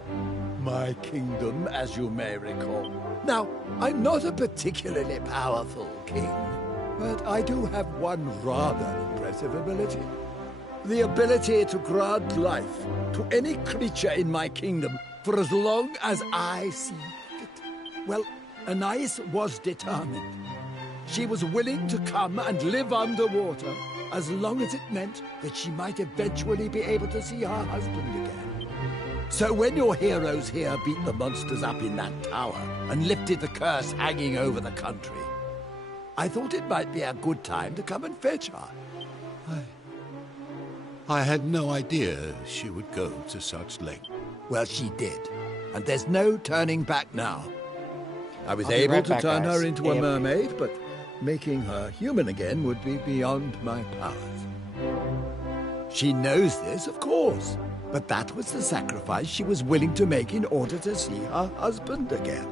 My kingdom, as you may recall. Now, I'm not a particularly powerful king, but I do have one rather impressive ability. The ability to grant life to any creature in my kingdom for as long as I see fit. Well, Anais was determined. She was willing to come and live underwater as long as it meant that she might eventually be able to see her husband again. So when your heroes here beat the monsters up in that tower and lifted the curse hanging over the country, I thought it might be a good time to come and fetch her. I had no idea she would go to such length. Well, she did. And there's no turning back now. I was I'll be able right to back, turn guys. her into a AFK. mermaid, but making her human again would be beyond my powers. She knows this, of course, but that was the sacrifice she was willing to make in order to see her husband again.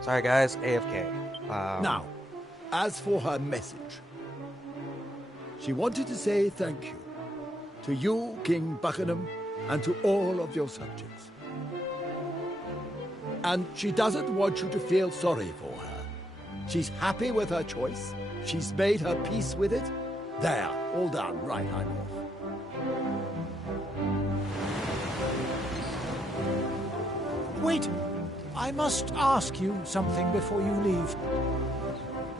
Sorry, guys. AFK. Now, as for her message, she wanted to say thank you to you, King Buckingham, and to all of your subjects. And she doesn't want you to feel sorry for her. She's happy with her choice. She's made her peace with it. There, all done. Right, I'm off. Wait, I must ask you something before you leave.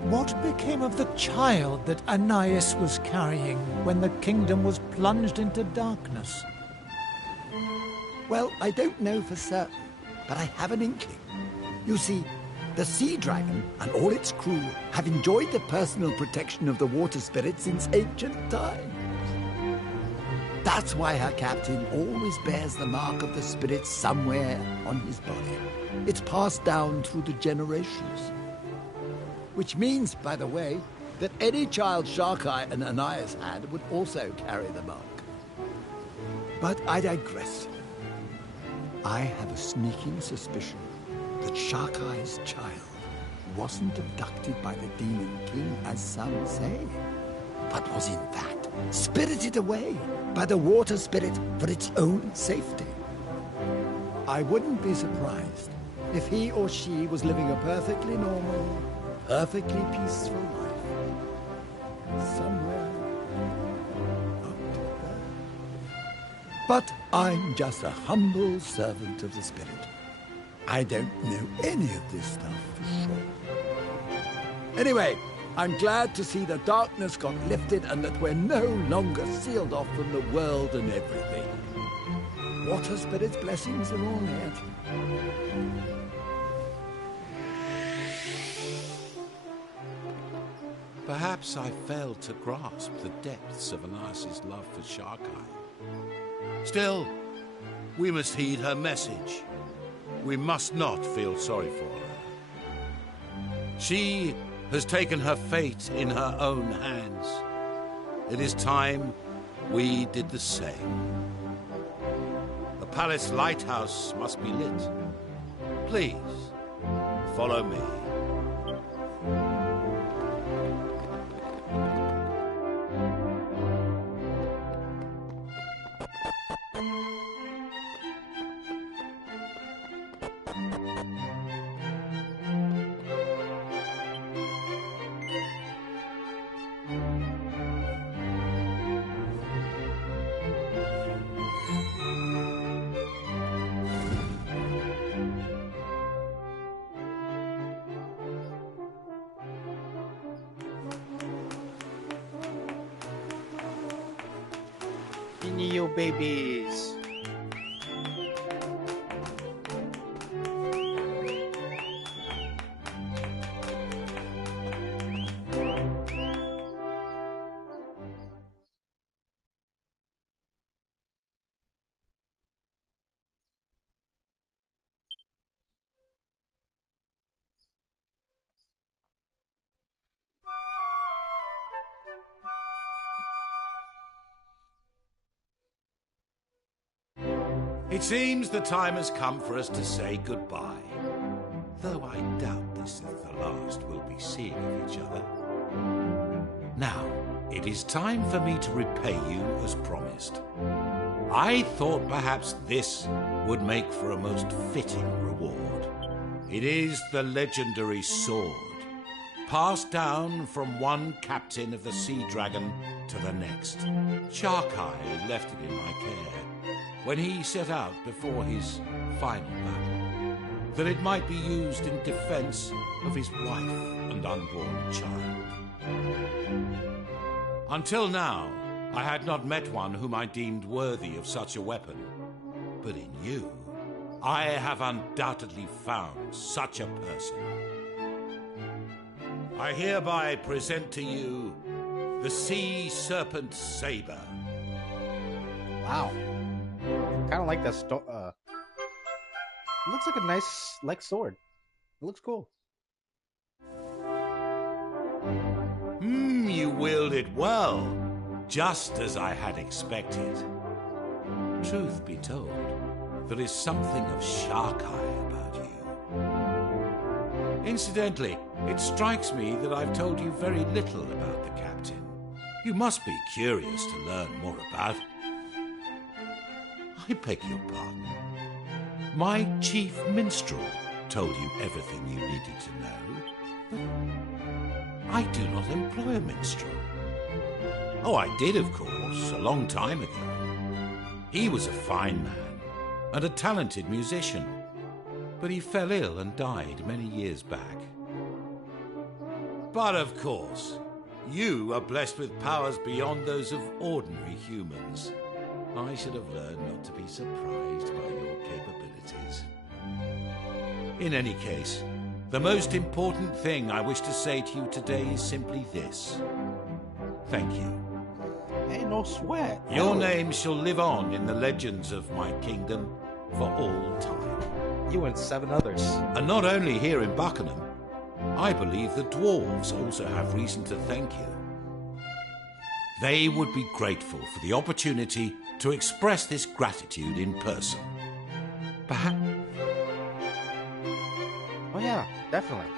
What became of the child that Anais was carrying when the kingdom was plunged into darkness? Well, I don't know for certain, but I have an inkling. You see, the Sea Dragon and all its crew have enjoyed the personal protection of the water spirit since ancient times. That's why her captain always bears the mark of the spirit somewhere on his body. It's passed down through the generations. Which means, by the way, that any child Sharkeye and Anais had would also carry the mark. But I digress. I have a sneaking suspicion that Sharkeye's child wasn't abducted by the Demon King, as some say, but was in fact spirited away by the water spirit for its own safety. I wouldn't be surprised if he or she was living a perfectly normal, perfectly peaceful life somewhere up there. But I'm just a humble servant of the spirit. I don't know any of this stuff for sure. Anyway, I'm glad to see the darkness got lifted and that we're no longer sealed off from the world and everything. Water spirit's blessings are all it. Perhaps I failed to grasp the depths of Anais' love for Sharkeye. Still, we must heed her message. We must not feel sorry for her. She has taken her fate in her own hands. It is time we did the same. The palace lighthouse must be lit. Please, follow me. You babies. It seems the time has come for us to say goodbye. Though I doubt this is the last we'll be seeing of each other. Now, it is time for me to repay you as promised. I thought perhaps this would make for a most fitting reward. It is the legendary sword, passed down from one captain of the Sea Dragon to the next. Sharkeye left it in my care when he set out before his final battle, that it might be used in defense of his wife and unborn child. Until now, I had not met one whom I deemed worthy of such a weapon. But in you, I have undoubtedly found such a person. I hereby present to you the Sea Serpent Saber. Wow. Kind of like that. It looks like a nice, sword. It looks cool. You wield it well, just as I had expected. Truth be told, there is something of Sharkeye about you. Incidentally, it strikes me that I've told you very little about the captain. You must be curious to learn more about him. I beg your pardon. My chief minstrel told you everything you needed to know. But I do not employ a minstrel. Oh, I did, of course, a long time ago. He was a fine man and a talented musician, but he fell ill and died many years back. But of course, you are blessed with powers beyond those of ordinary humans. I should have learned not to be surprised by your capabilities. In any case, the most important thing I wish to say to you today is simply this. Thank you. Hey, no sweat. Your name shall live on in the legends of my kingdom for all time. You and 7 others. And not only here in Buckingham, I believe the dwarves also have reason to thank you. They would be grateful for the opportunity to express this gratitude in person. Perhaps... Oh yeah, definitely.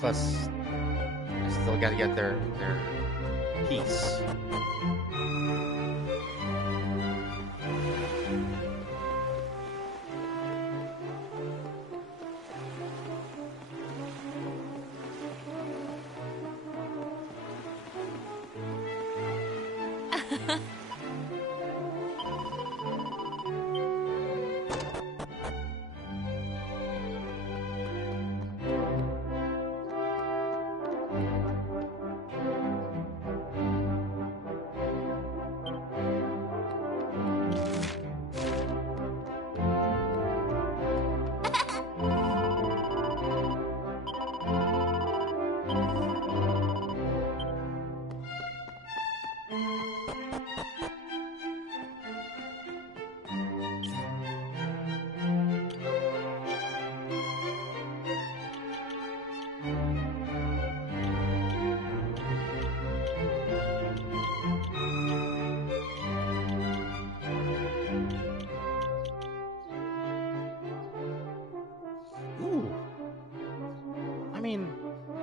Plus, I still gotta get their piece.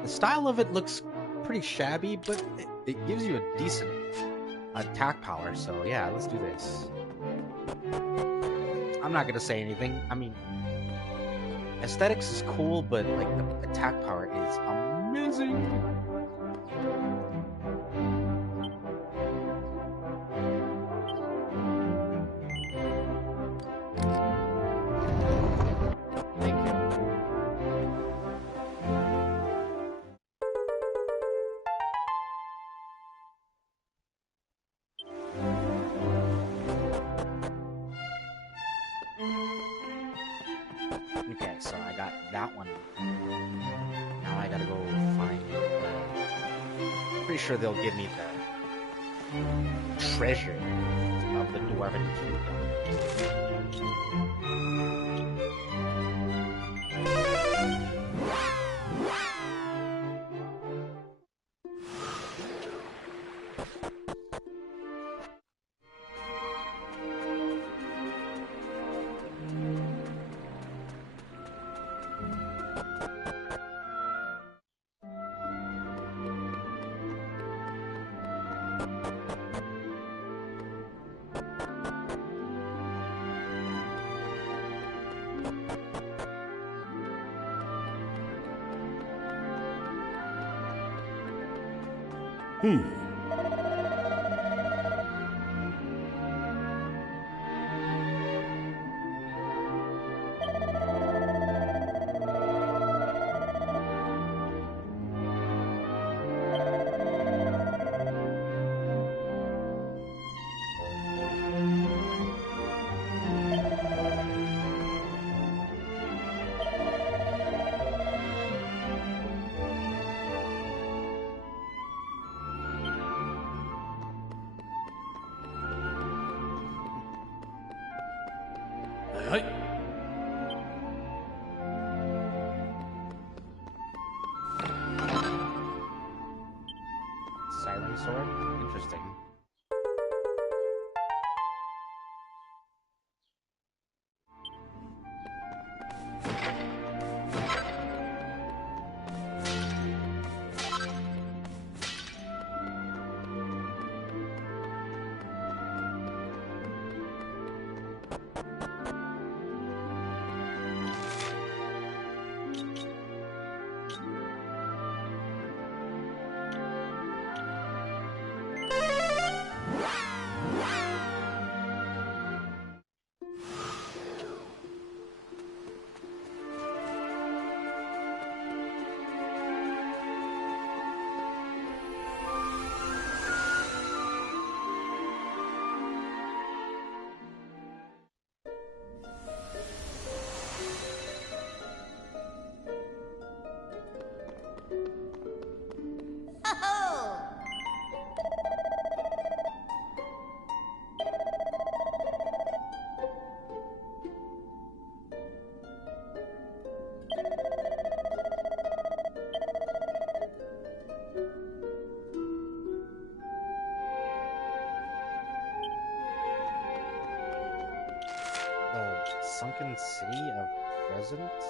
The style of it looks pretty shabby, but it gives you a decent attack power, so yeah, let's do this. I'm not gonna say anything. I mean, aesthetics is cool, but like the attack power is amazing. Okay, so I got that one. Now I gotta go find pretty sure they'll give me the treasure of the Dwarven Kingdom. sunken city of presence?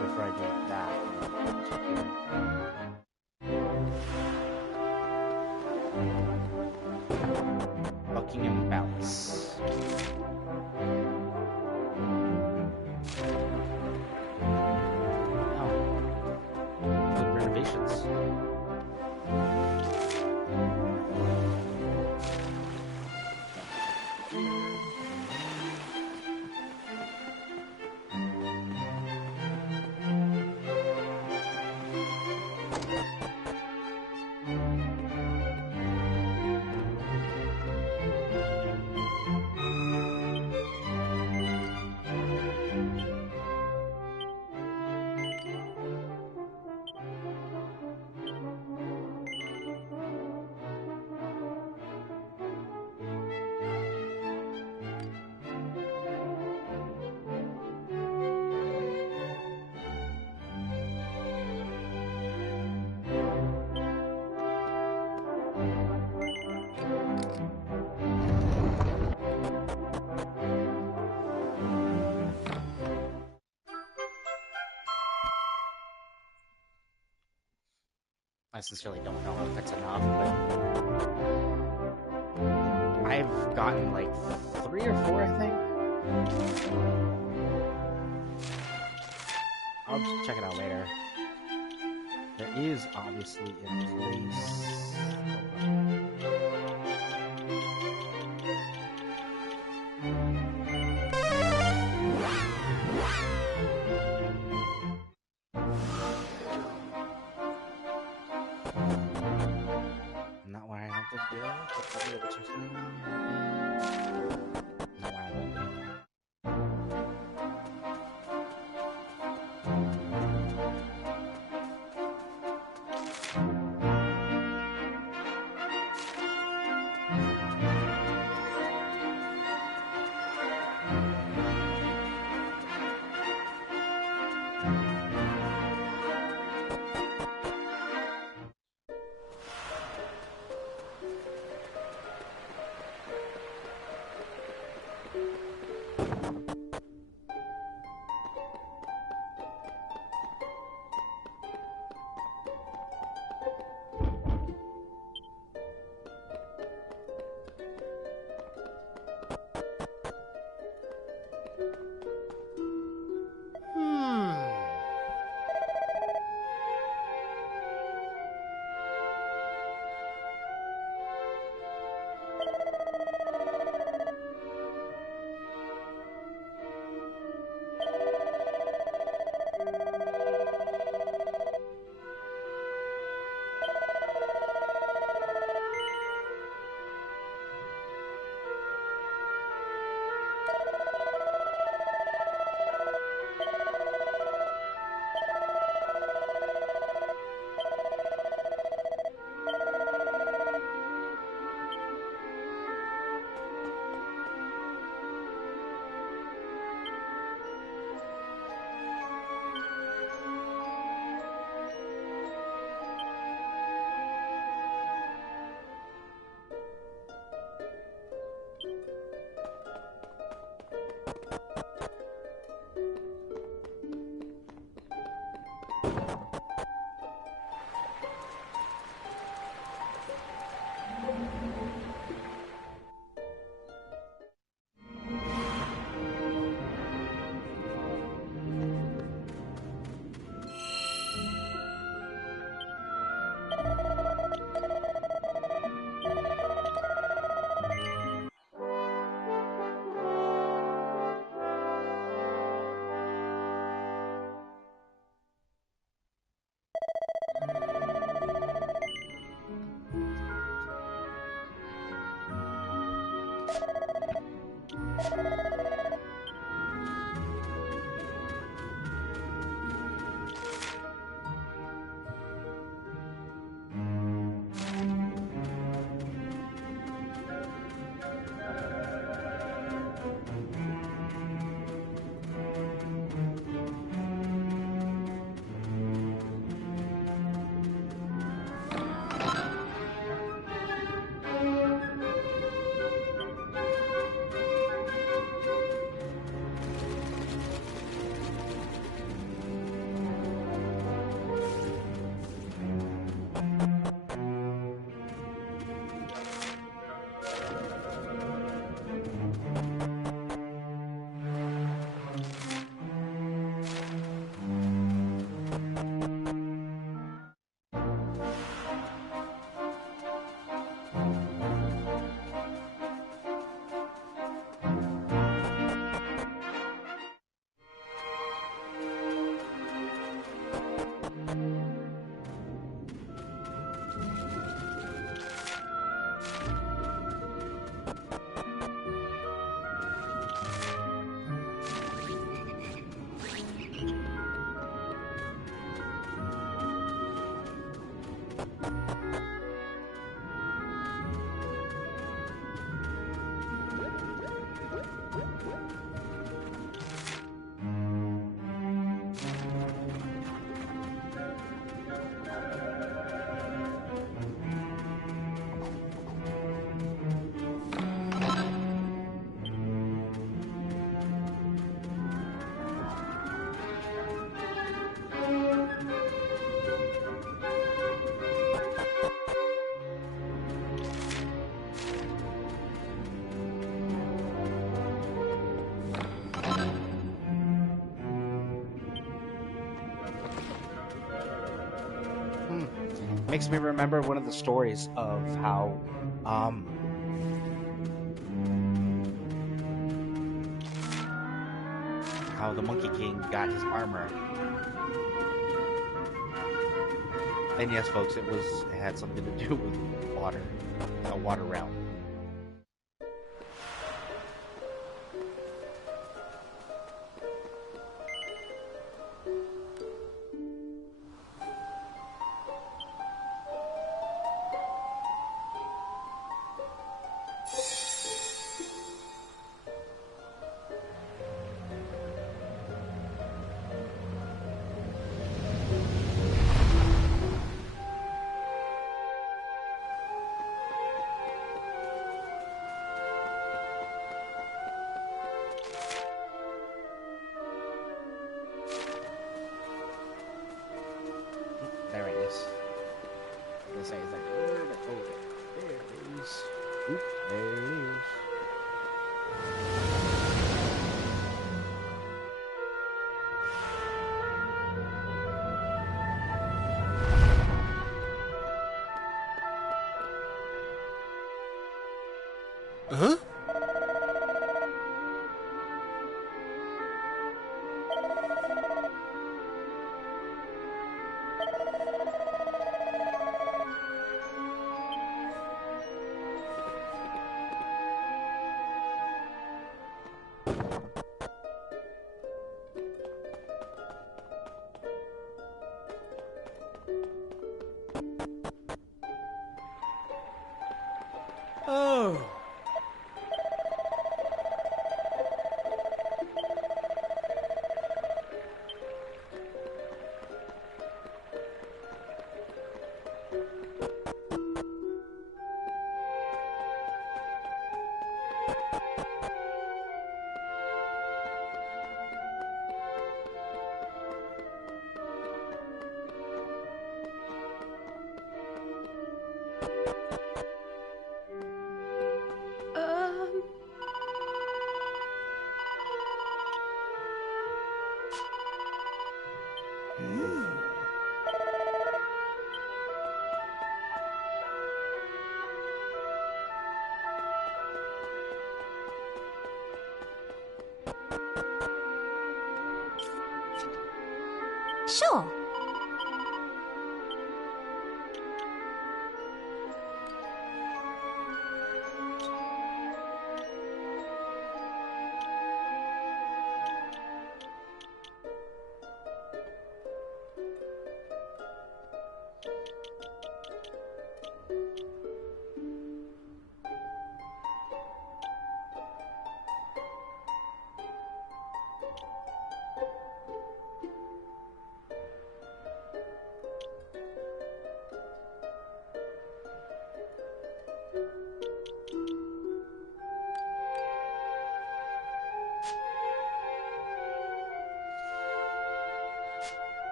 Before I do that, check here. Buckingham Palace. Oh, good renovations. I sincerely don't know if that's enough, but I've gotten like 3 or 4, I think. I'll just check it out later. There is obviously a place. Not what I wanted to do. But maybe it's just not what I wanted to do. makes me remember one of the stories of how the Monkey King got his armor. And yes, folks, it had something to do with water, a water realm. There it is. I was gonna say, it's like, where did it go? There it is. Oop, there it is. Huh? Oh. Sure.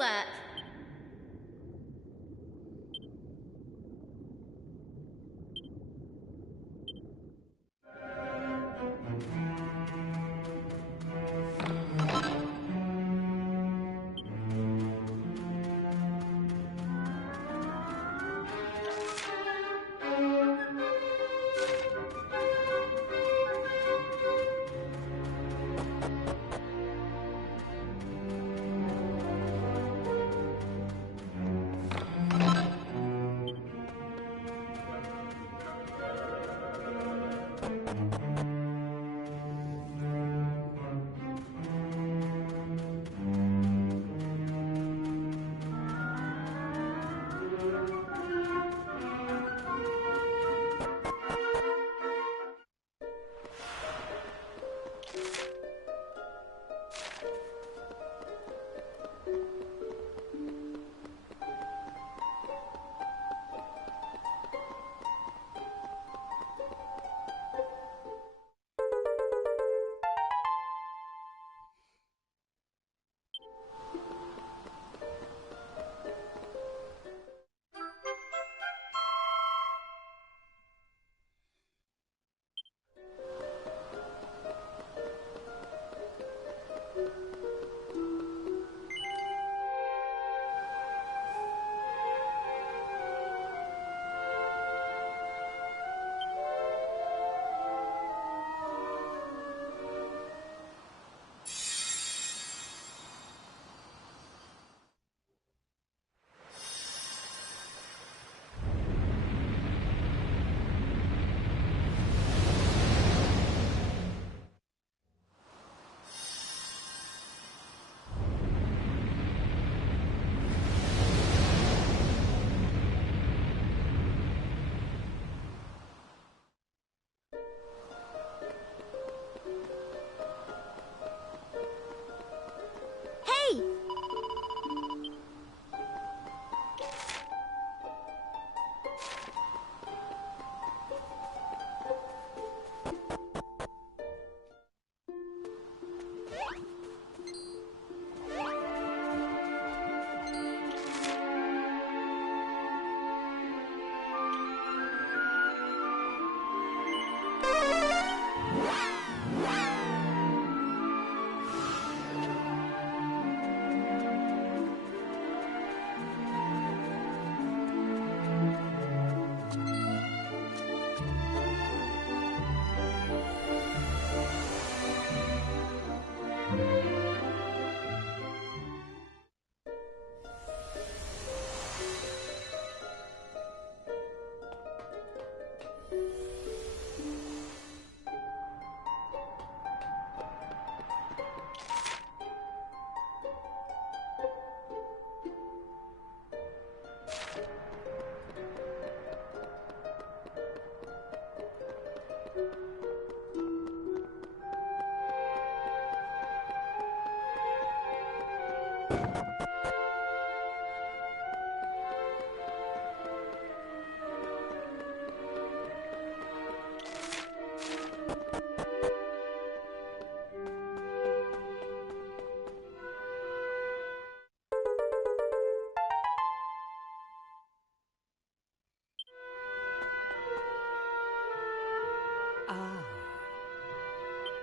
work.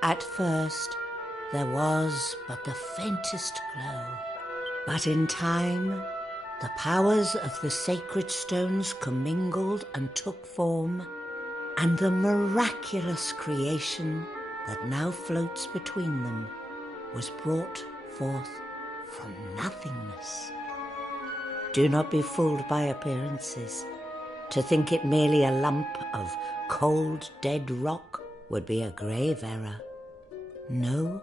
At first, there was but the faintest glow. But in time, the powers of the sacred stones commingled and took form, and the miraculous creation that now floats between them was brought forth from nothingness. Do not be fooled by appearances. To think it merely a lump of cold, dead rock would be a grave error. No,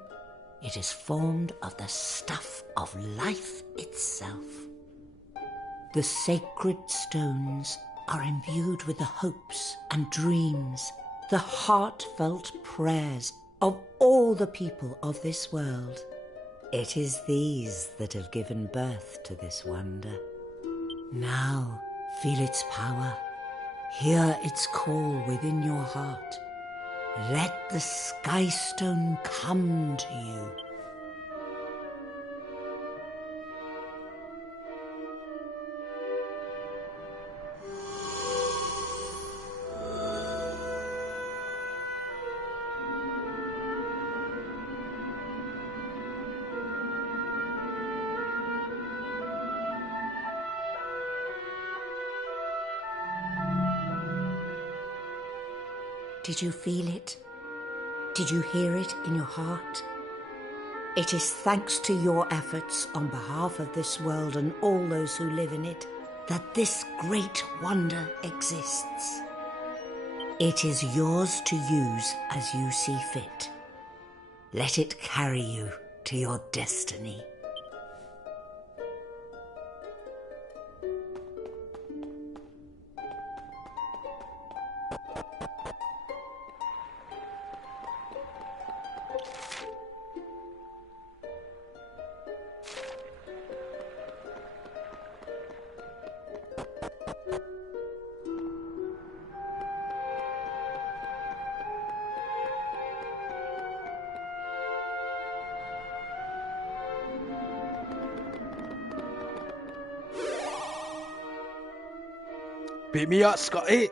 it is formed of the stuff of life itself. The sacred stones are imbued with the hopes and dreams, the heartfelt prayers of all the people of this world. It is these that have given birth to this wonder. Now, feel its power. Hear its call within your heart. Let the Sky Stone come to you. Did you feel it? Did you hear it in your heart? It is thanks to your efforts on behalf of this world and all those who live in it that this great wonder exists. It is yours to use as you see fit. Let it carry you to your destiny. Beat me up, Scotty.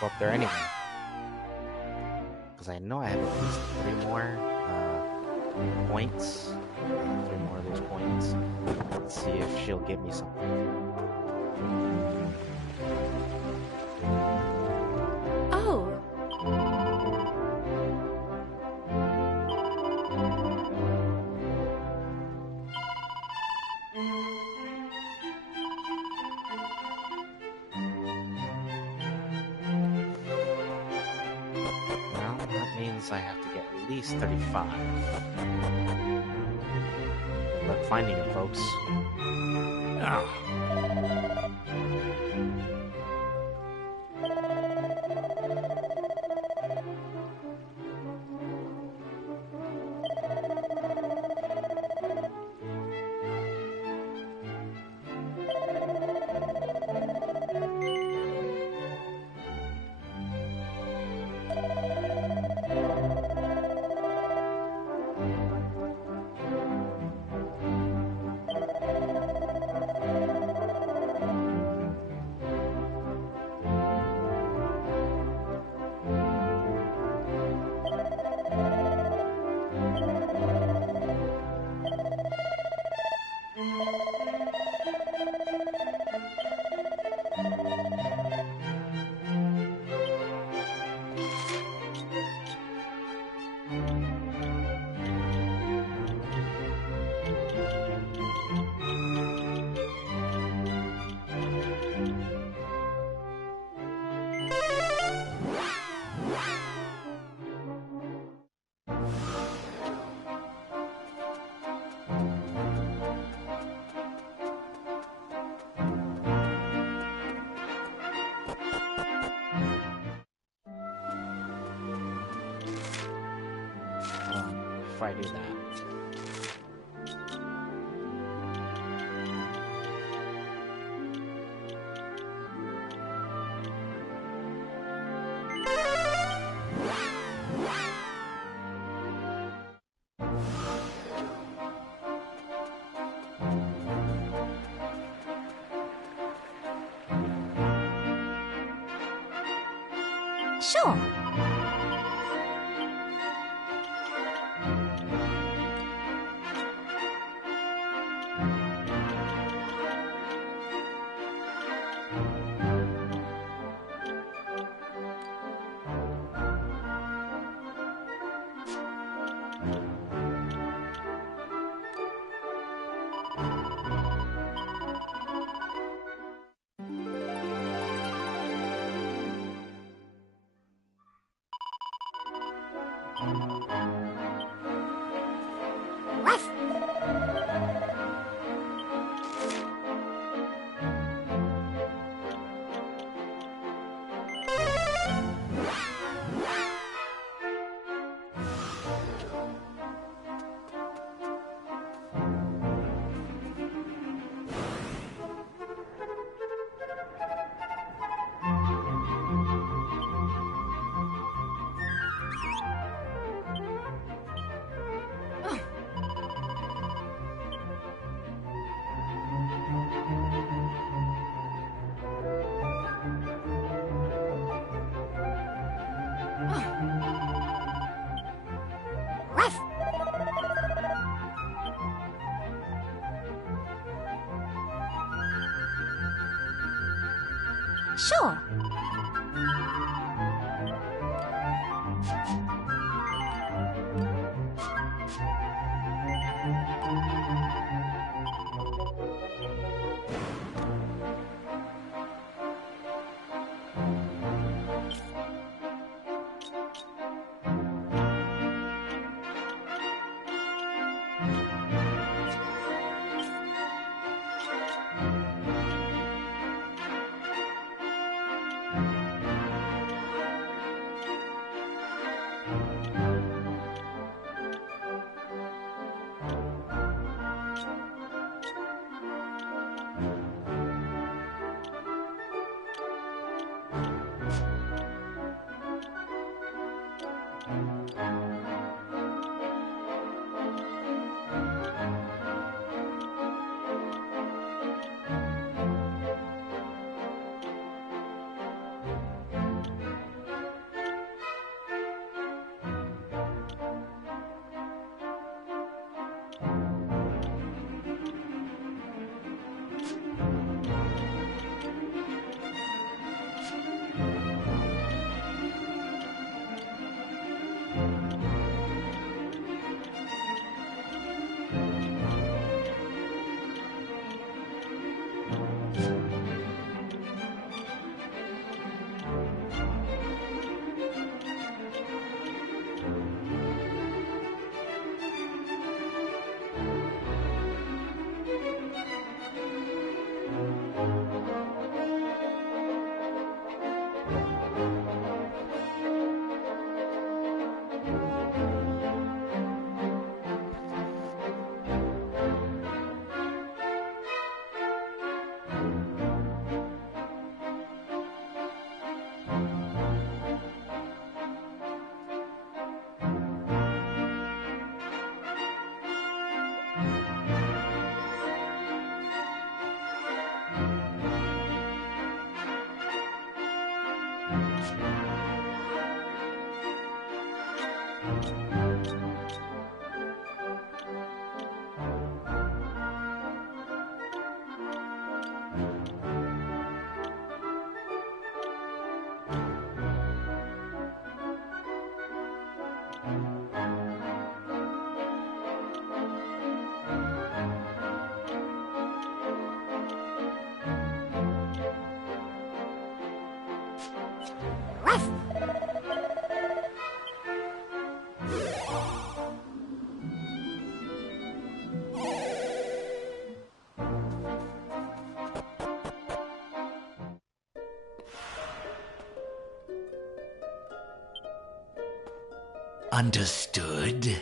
Go up there anyway, because I know I have at least 3 more points. 3 more of those points. Let's see if she'll give me something. Oh. I have to get at least 35. But finding it, folks. before I do that. Sure. Sure. Understood?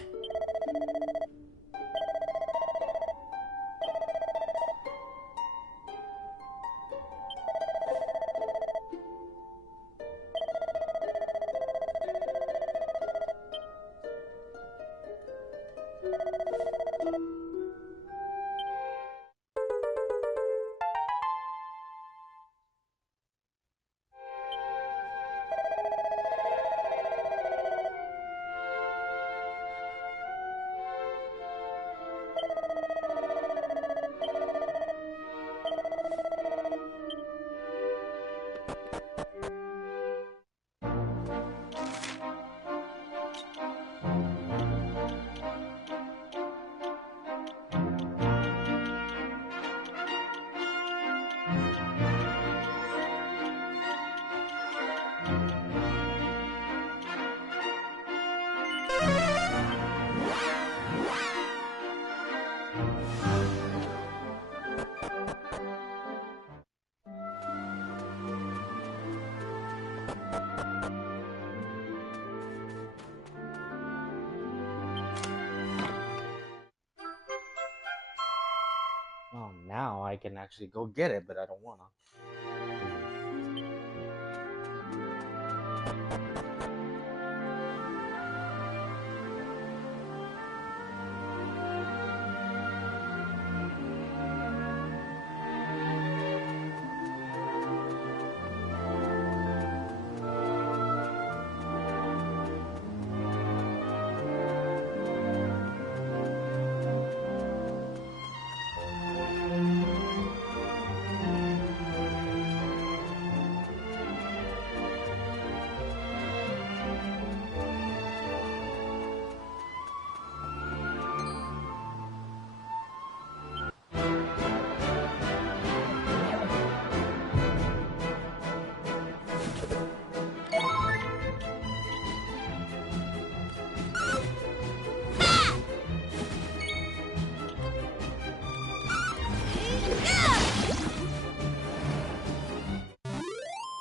can actually go get it, but I don't wanna.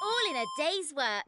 All in a day's work.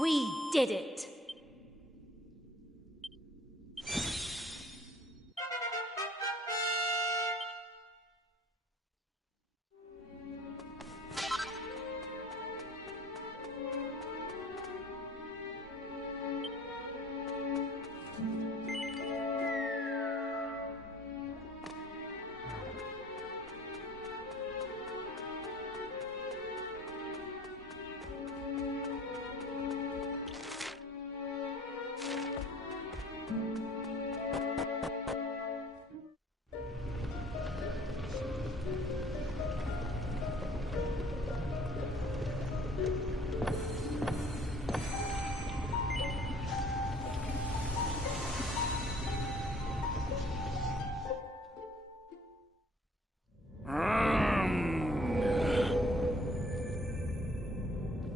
We did it!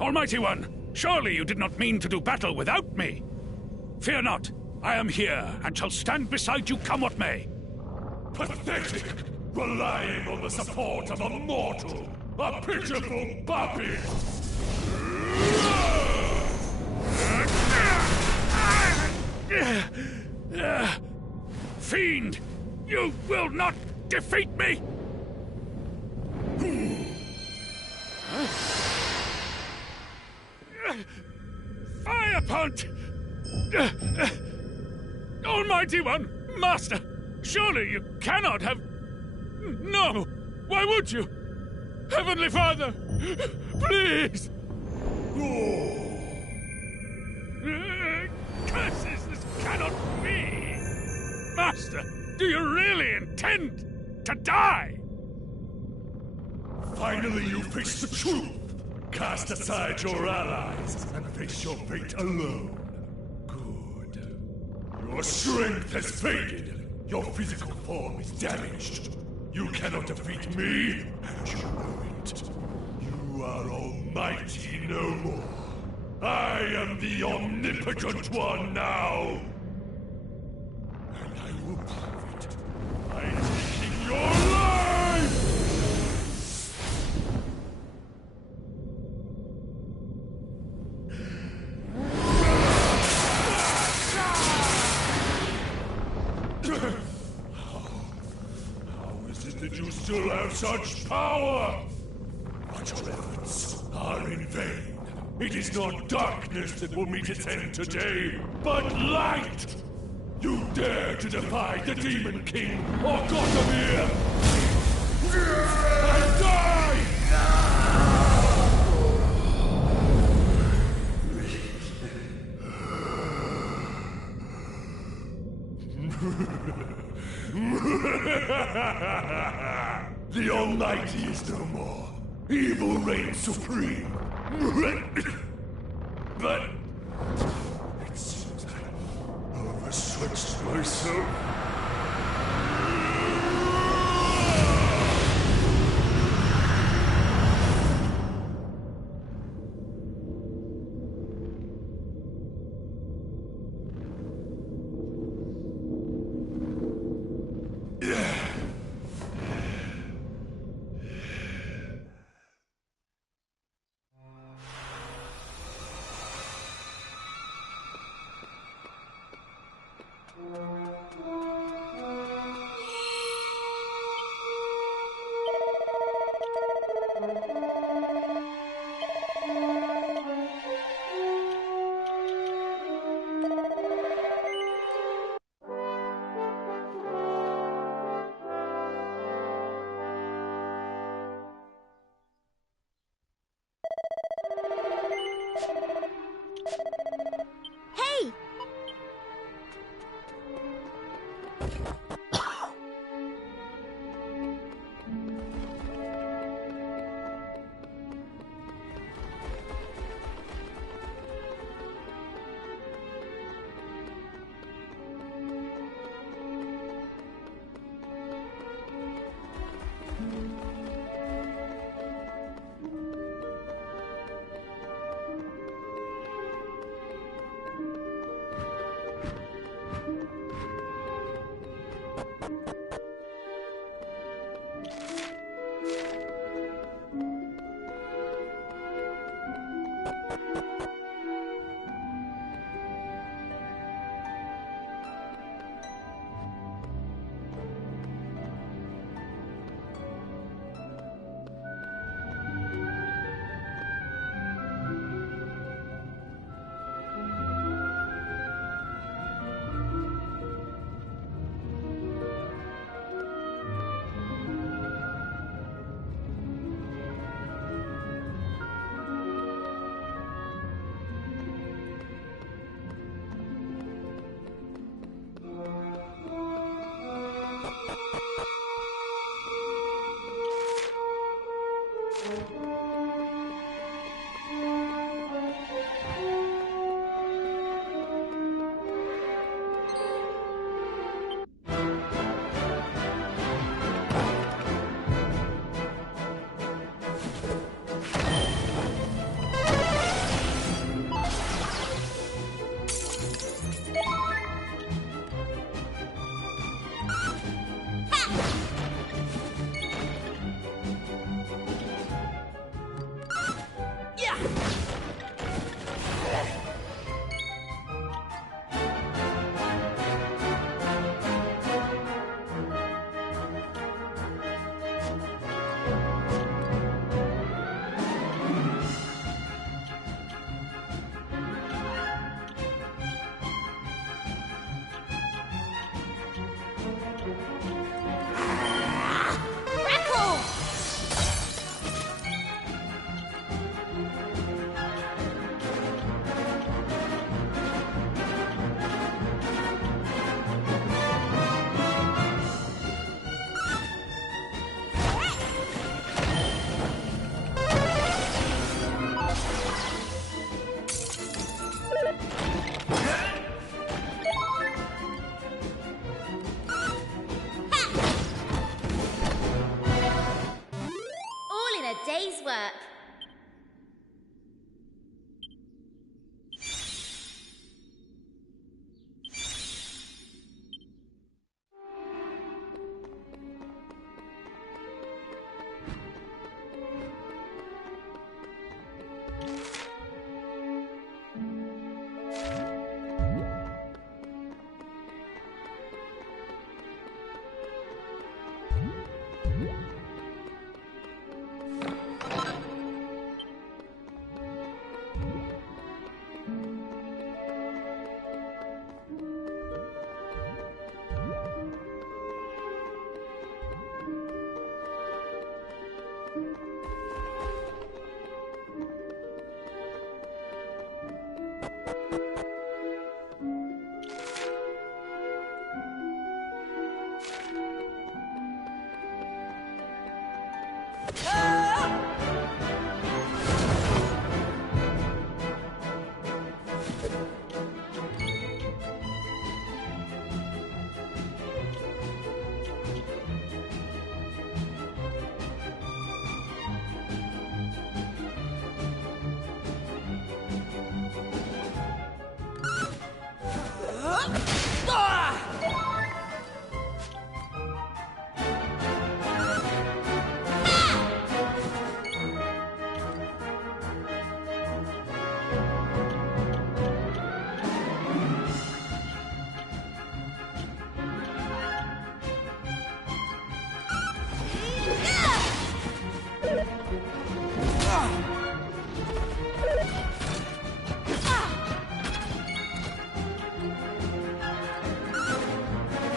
Almighty One, surely you did not mean to do battle without me. Fear not, I am here and shall stand beside you come what may. Pathetic! Relying on the support of a mortal! A pitiful puppy! Fiend! You will not defeat me! Fire Punt! Almighty One! Master! Surely you cannot have... No! Why would you? Heavenly Father! Please! Curses! This cannot be! Master! Do you really intend to die? Finally you face the truth! Cast aside your allies and face your fate alone. Good. Your strength has faded. Your physical form is damaged. You cannot defeat me, and you know it. You are almighty no more. I am the omnipotent one now. And I will prove it by taking your life! That you still have such power! But your efforts are in vain. It is not darkness that will meet its end today, but light! You dare to defy the Demon King or Gothamir! And die! The Almighty is no more. Evil reigns supreme. But it seems I overstretched myself.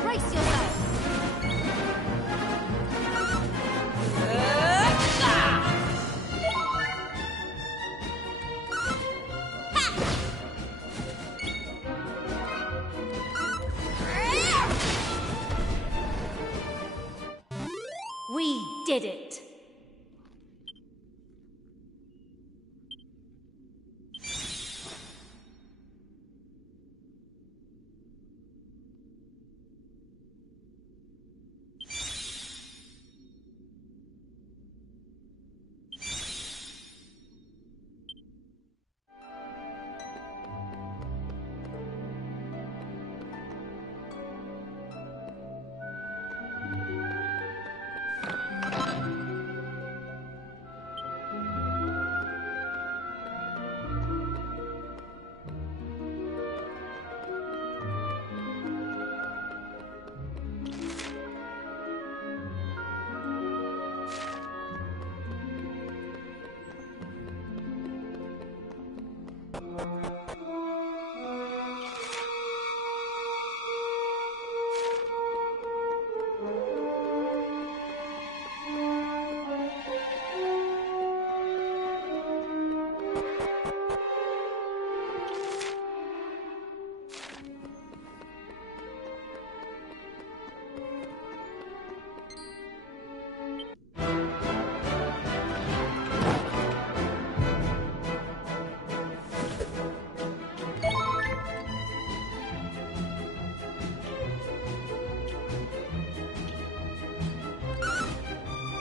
Brace yourself. We did it.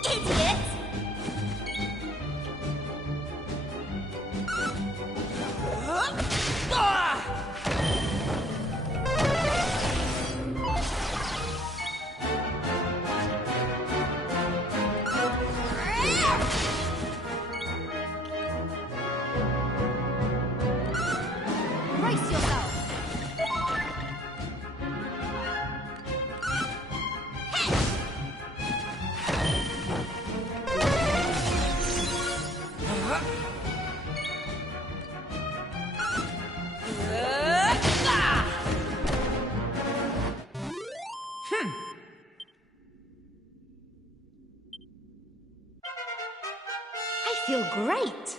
Idiot! Brace yourself. I feel great.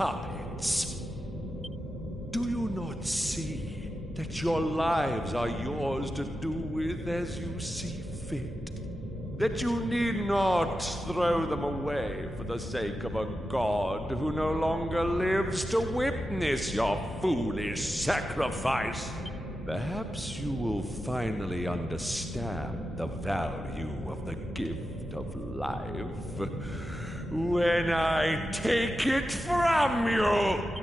puppets. Do you not see that your lives are yours to do with as you see fit? That you need not throw them away for the sake of a god who no longer lives to witness your foolish sacrifice? Perhaps you will finally understand the value of the gift of life when I take it from you!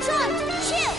John, chill!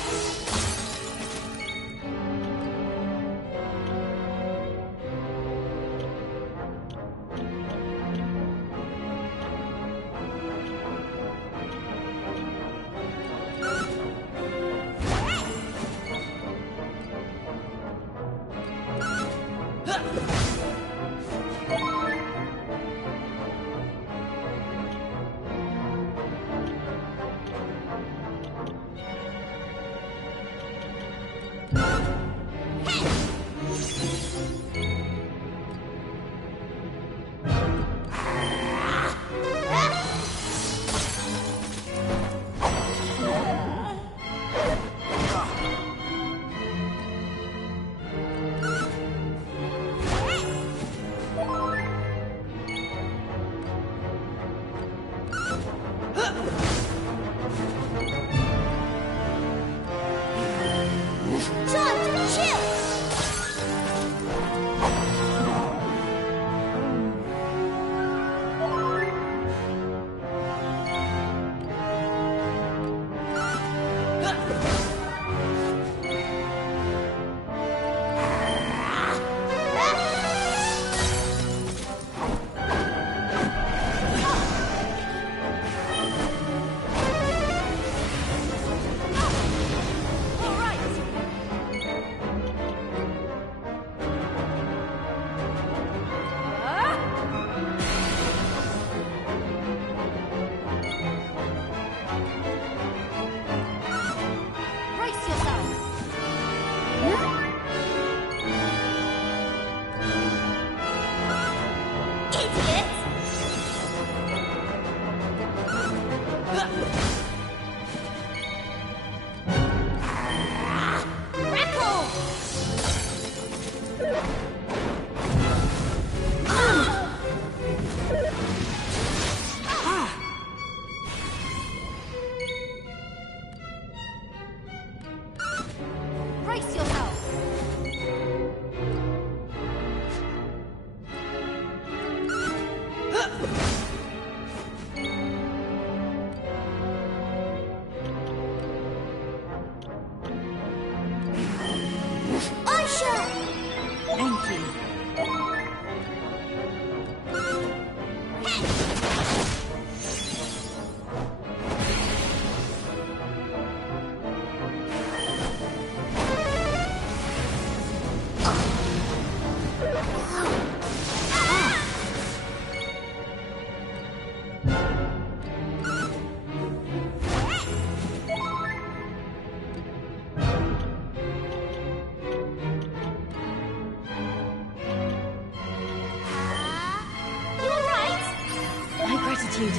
gratitude.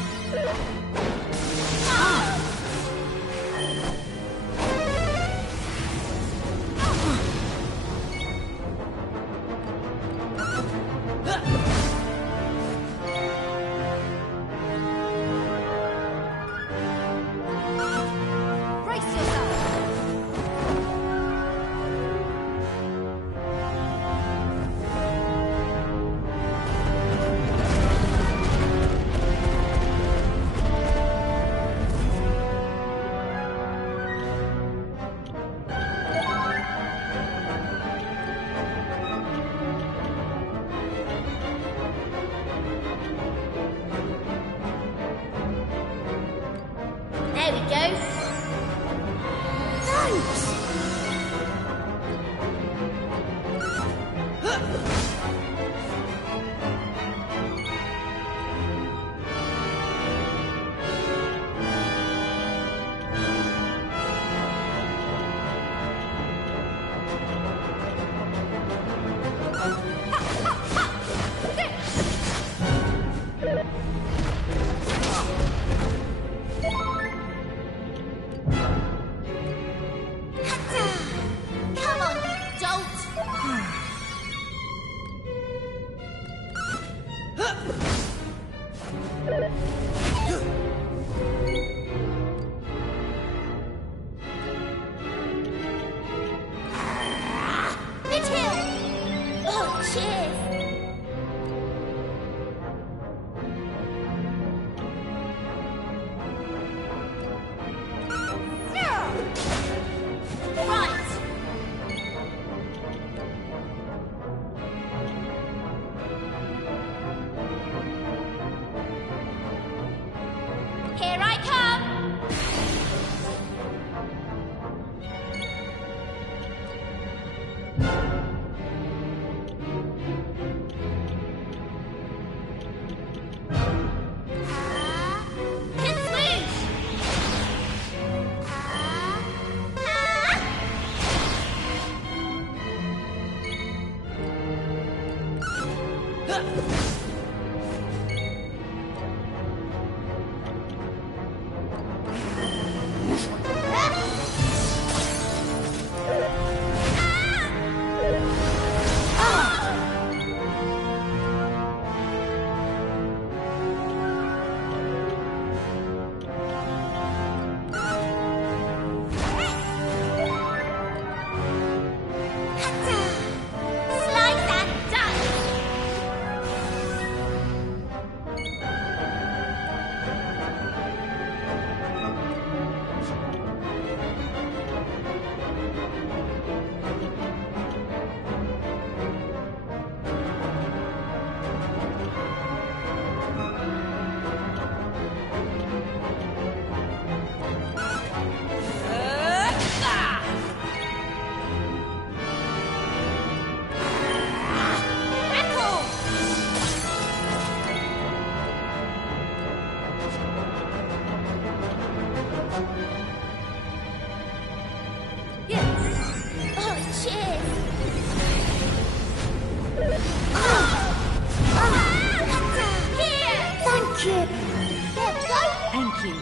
Brace yourself. There we go. Thanks. Come on, you dolt. It's him. Oh, cheers. Right. Here I come. Hit swoosh. Slice and dice. Oh, cheers. Here. Thank you. There we go. Thank you.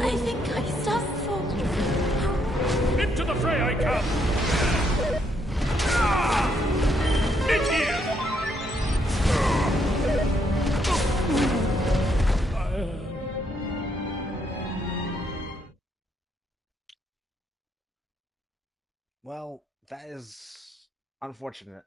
I think I stopped for. Into the fray I come! It here! Well, that is unfortunate.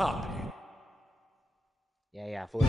happy. Yeah, fully.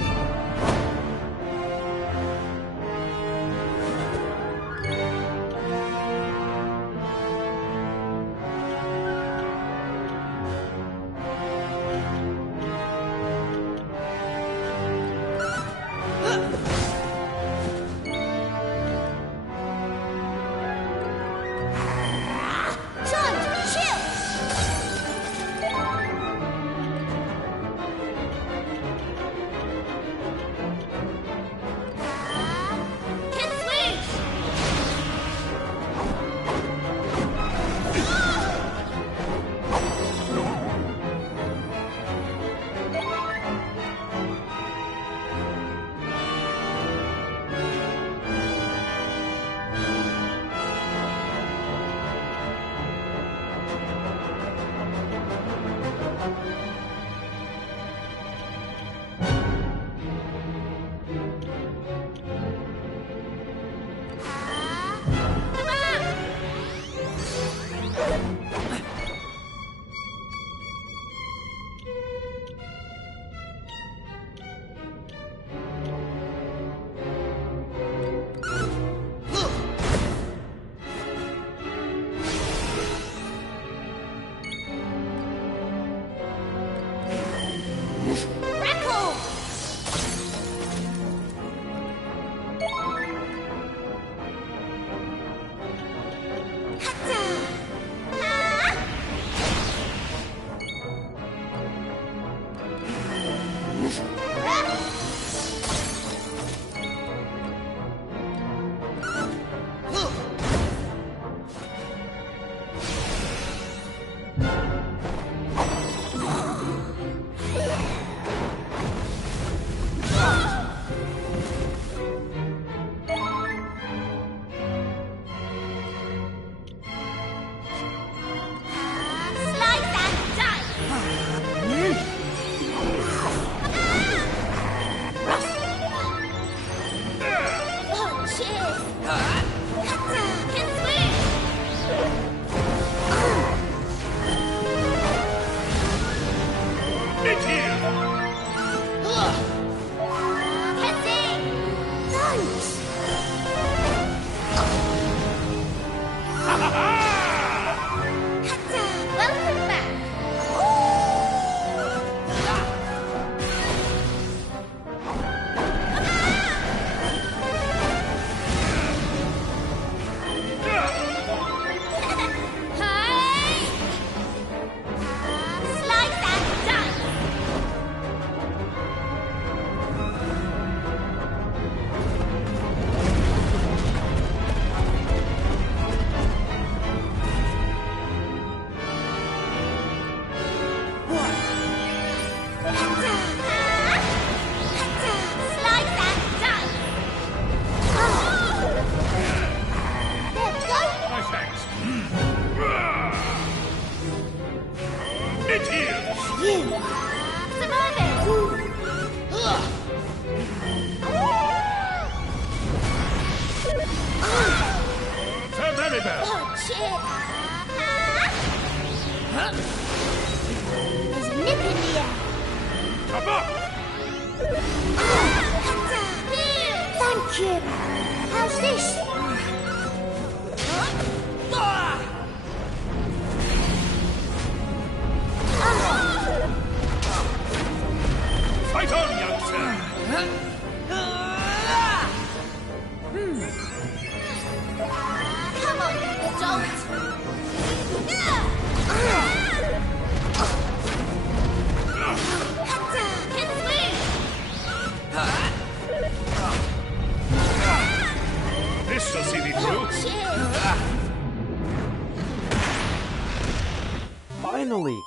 Finally!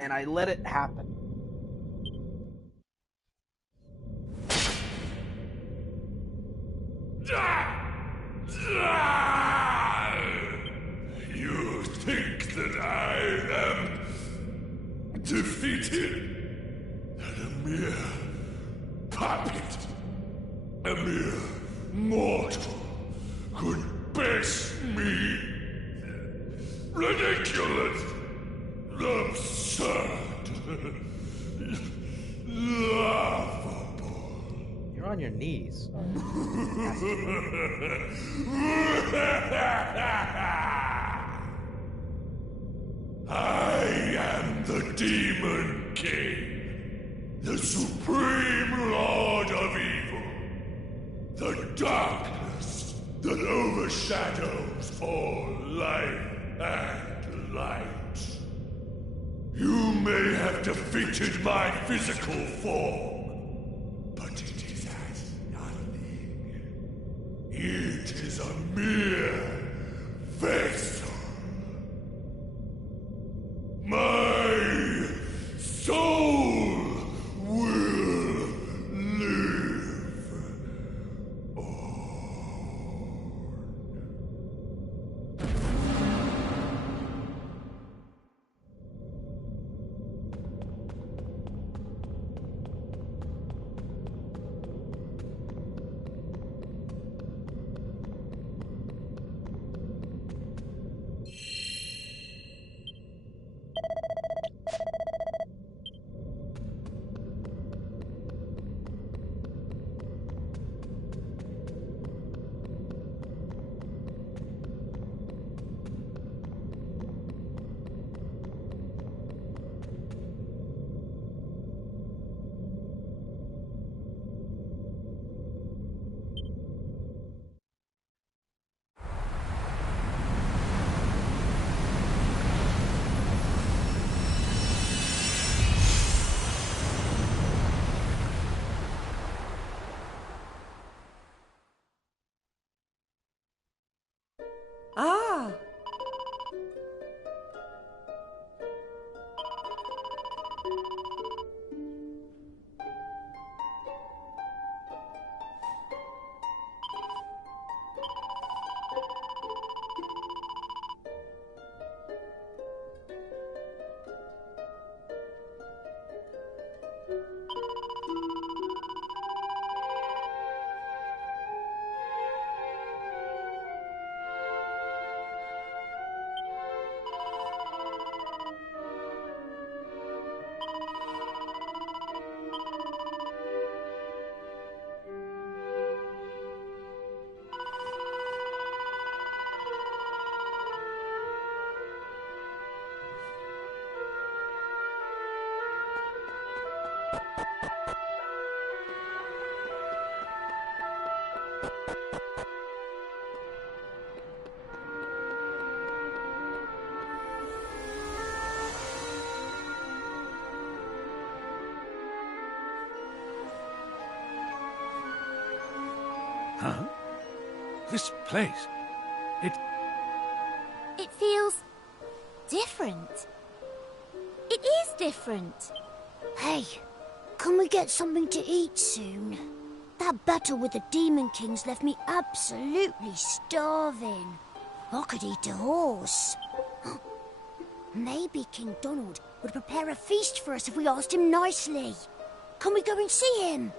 And I let it happen. You think that I am defeated? That a mere puppet, a mere mortal could best me? Ridiculous! Absurd! You're on your knees. I am the Demon King, the Supreme Lord of Evil, the darkness that overshadows all life and light. You may have defeated my physical form, but it is as nothing. It is a mere vessel. My soul will live Ah! Huh? This place. It feels different. It is different. Hey, can we get something to eat soon? That battle with the Demon Kings left me absolutely starving. I could eat a horse. Maybe King Donald would prepare a feast for us if we asked him nicely. Can we go and see him?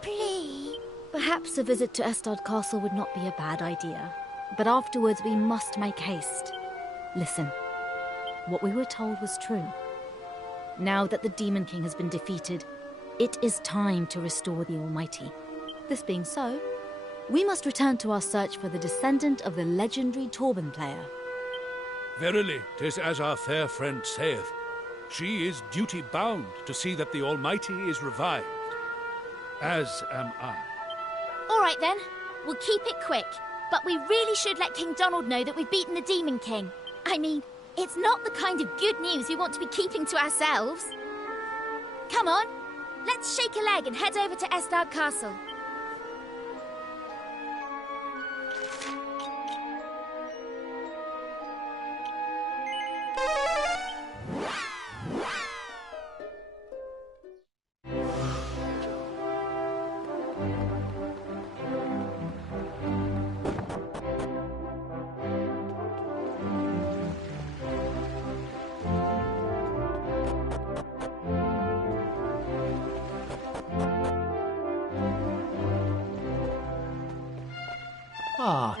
Please? Perhaps a visit to Estard Castle would not be a bad idea. But afterwards we must make haste. Listen, what we were told was true. Now that the Demon King has been defeated, it is time to restore the Almighty. This being so, we must return to our search for the descendant of the legendary Torben player. verily, 'tis as our fair friend saith. She is duty-bound to see that the Almighty is revived. As am I. All right then, we'll keep it quick. But we really should let King Donald know that we've beaten the Demon King. I mean, it's not the kind of good news we want to be keeping to ourselves. Come on, let's shake a leg and head over to Estard Castle. Ah.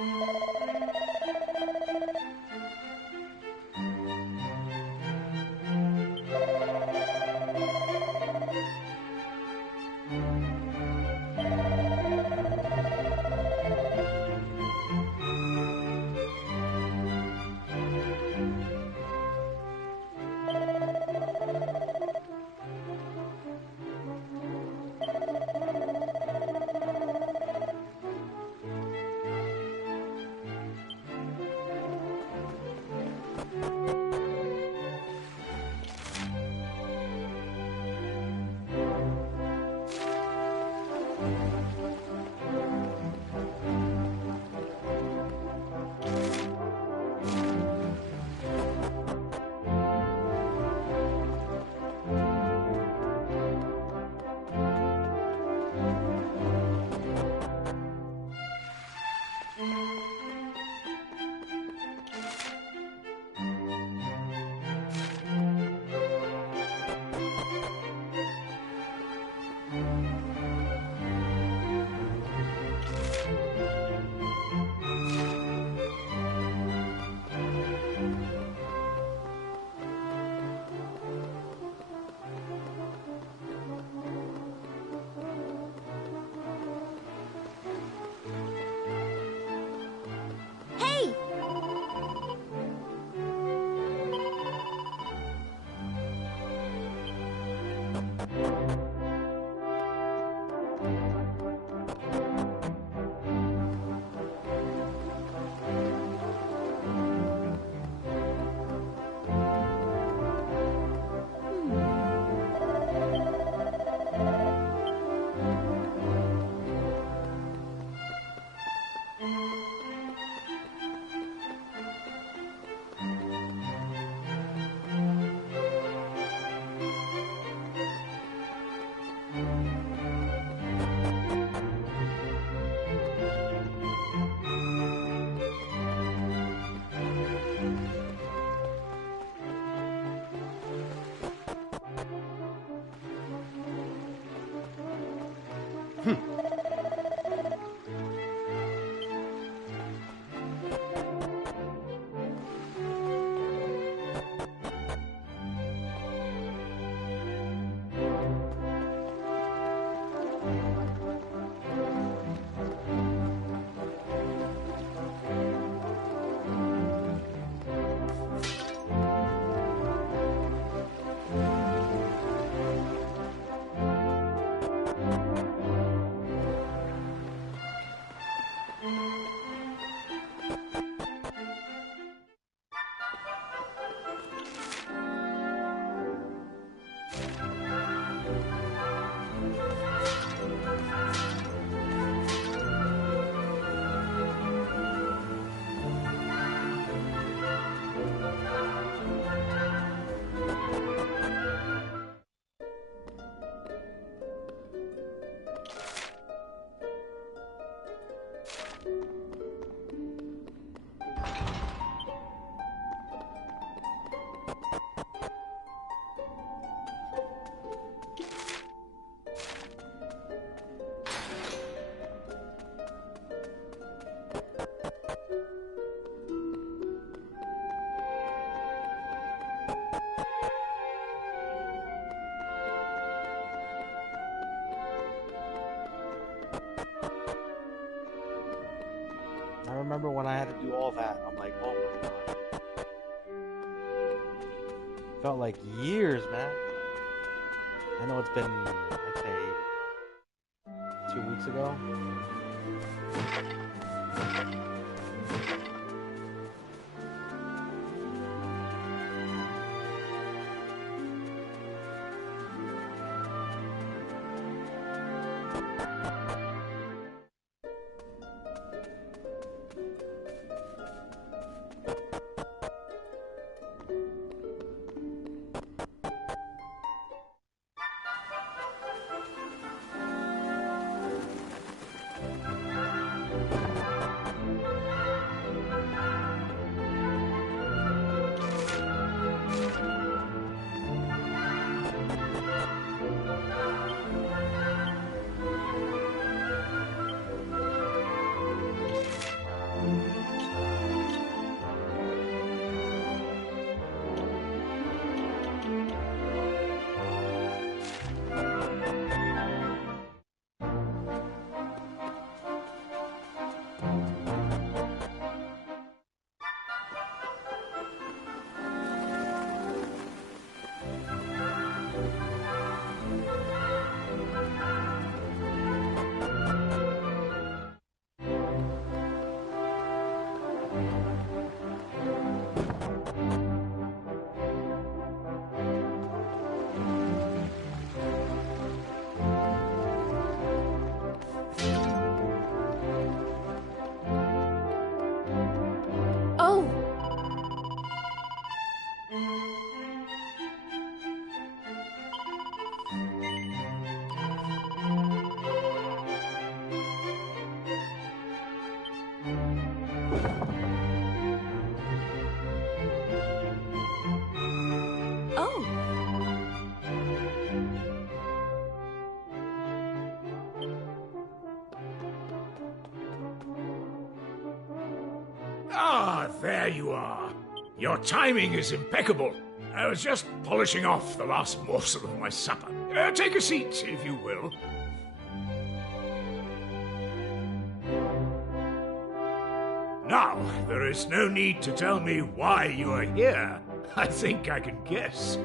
I remember when I had to do all that. I'm like, oh my god. Felt like years, man. I know it's been, I'd say, 2 weeks ago. Ah, there you are. Your timing is impeccable. I was just polishing off the last morsel of my supper. Take a seat, if you will. Now, there is no need to tell me why you are here. I think I can guess.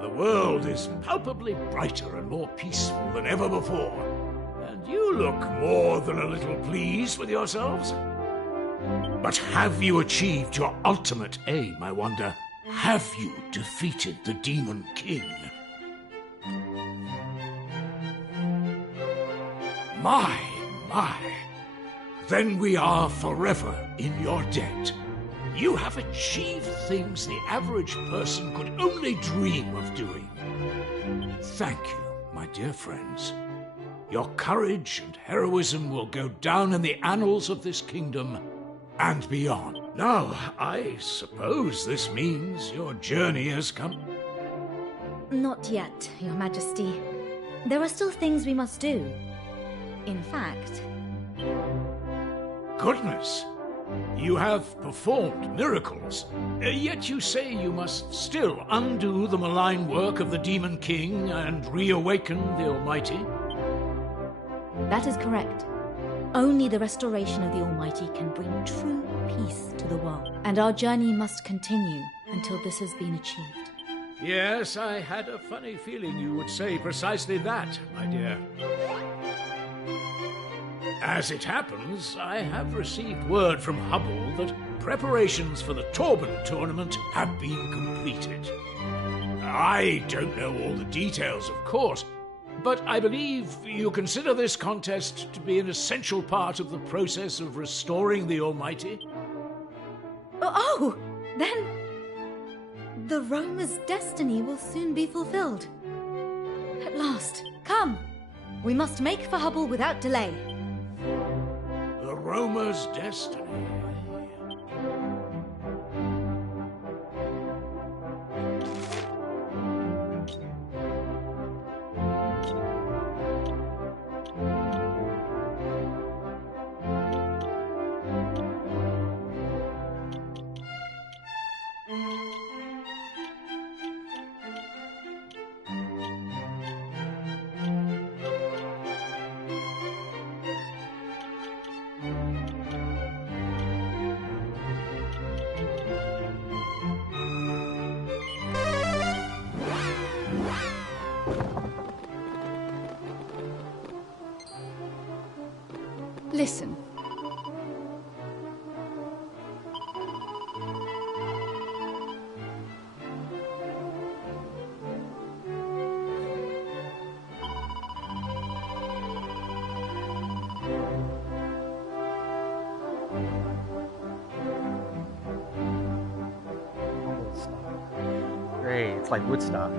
The world is palpably brighter and more peaceful than ever before. And you look more than a little pleased with yourselves. But have you achieved your ultimate aim, I wonder? Have you defeated the Demon King? My. Then we are forever in your debt. You have achieved things the average person could only dream of doing. Thank you, my dear friends. Your courage and heroism will go down in the annals of this kingdom and beyond. Now, I suppose this means your journey has come. Not yet, Your Majesty. There are still things we must do. In fact... Goodness! You have performed miracles, yet you say you must still undo the malign work of the Demon King and reawaken the Almighty? That is correct. Only the restoration of the Almighty can bring true peace to the world, and our journey must continue until this has been achieved. Yes, I had a funny feeling you would say precisely that, my dear. As it happens, I have received word from Hubble that preparations for the Torben tournament have been completed. I don't know all the details, of course, but I believe you consider this contest to be an essential part of the process of restoring the Almighty? Oh, then... the Roma's destiny will soon be fulfilled. At last, come! We must make for Hubble without delay. The Roma's destiny. Listen. Great, it's like Woodstock.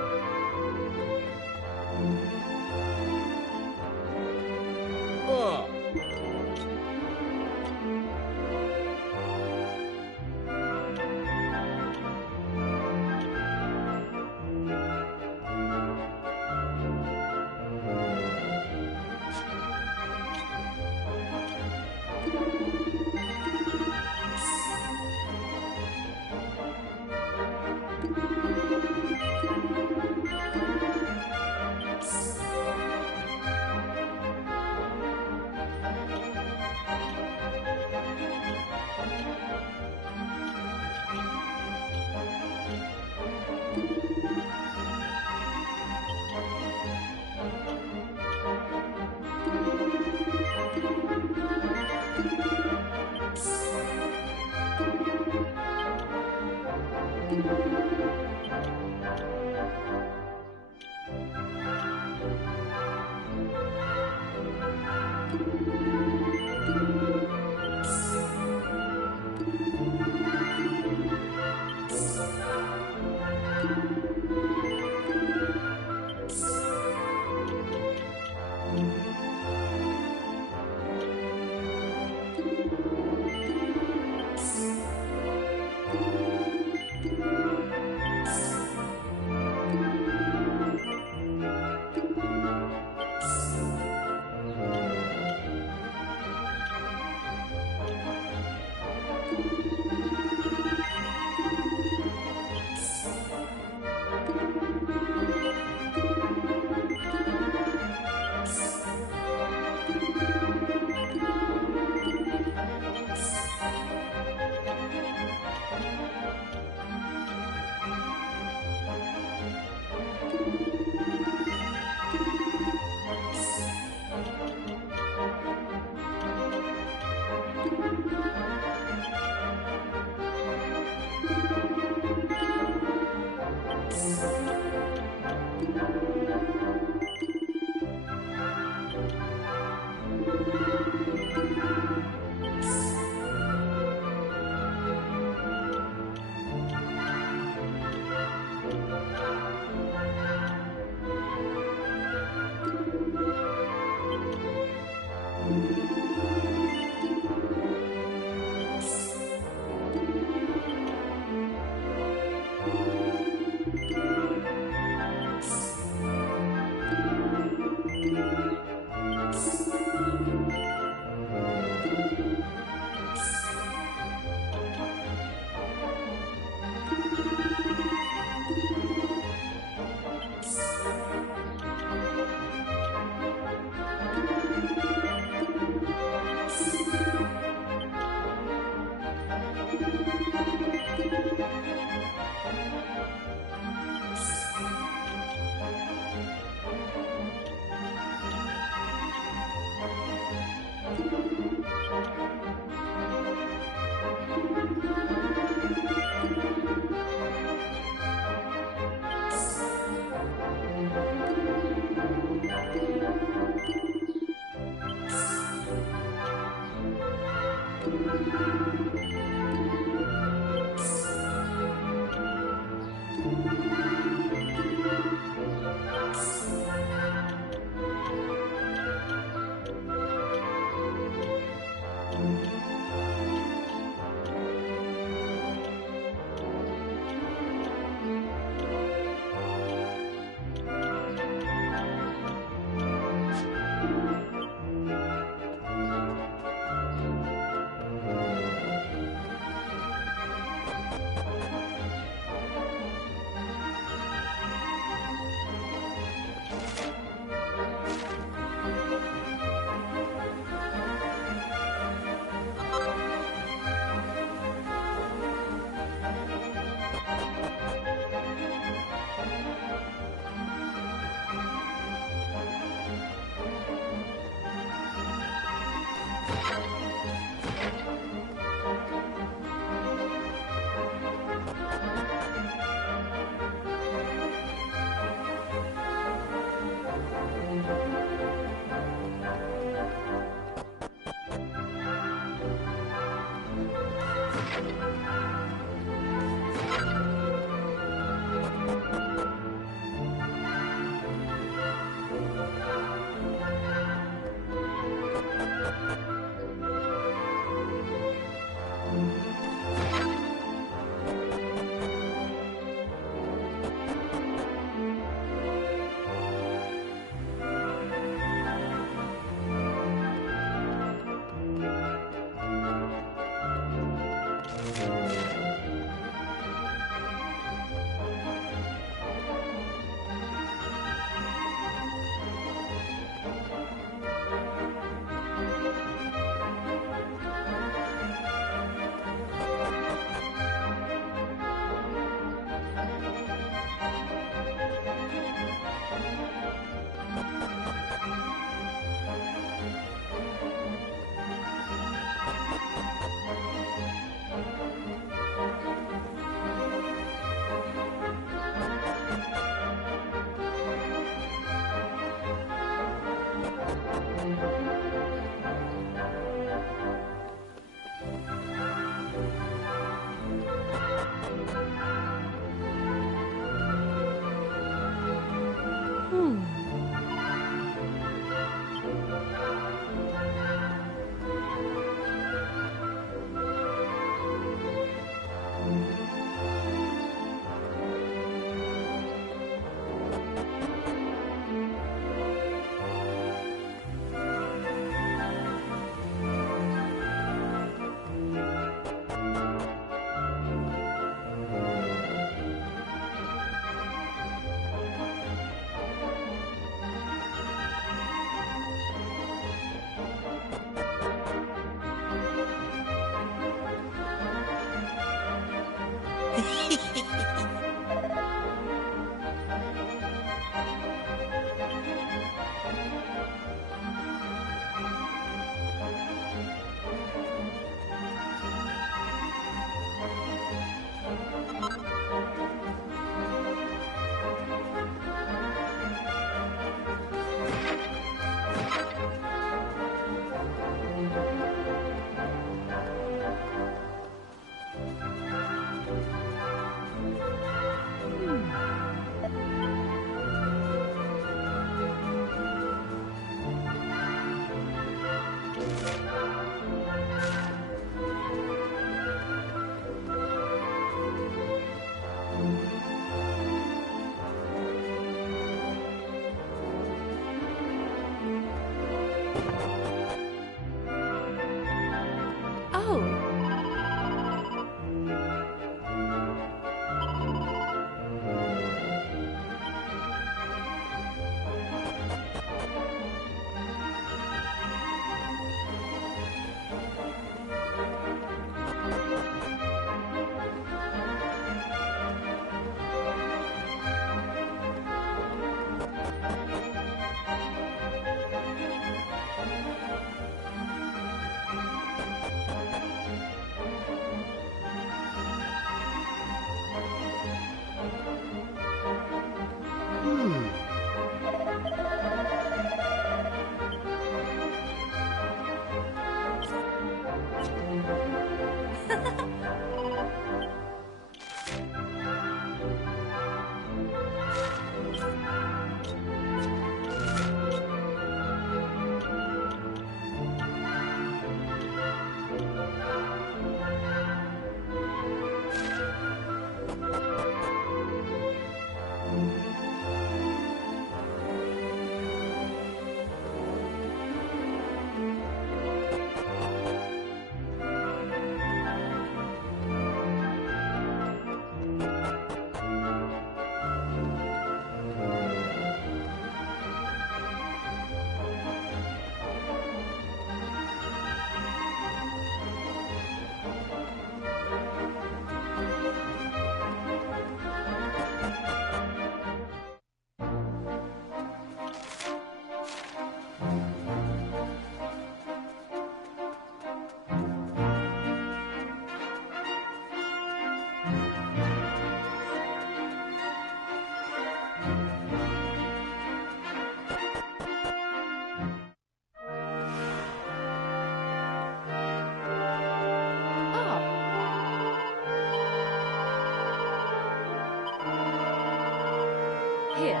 here.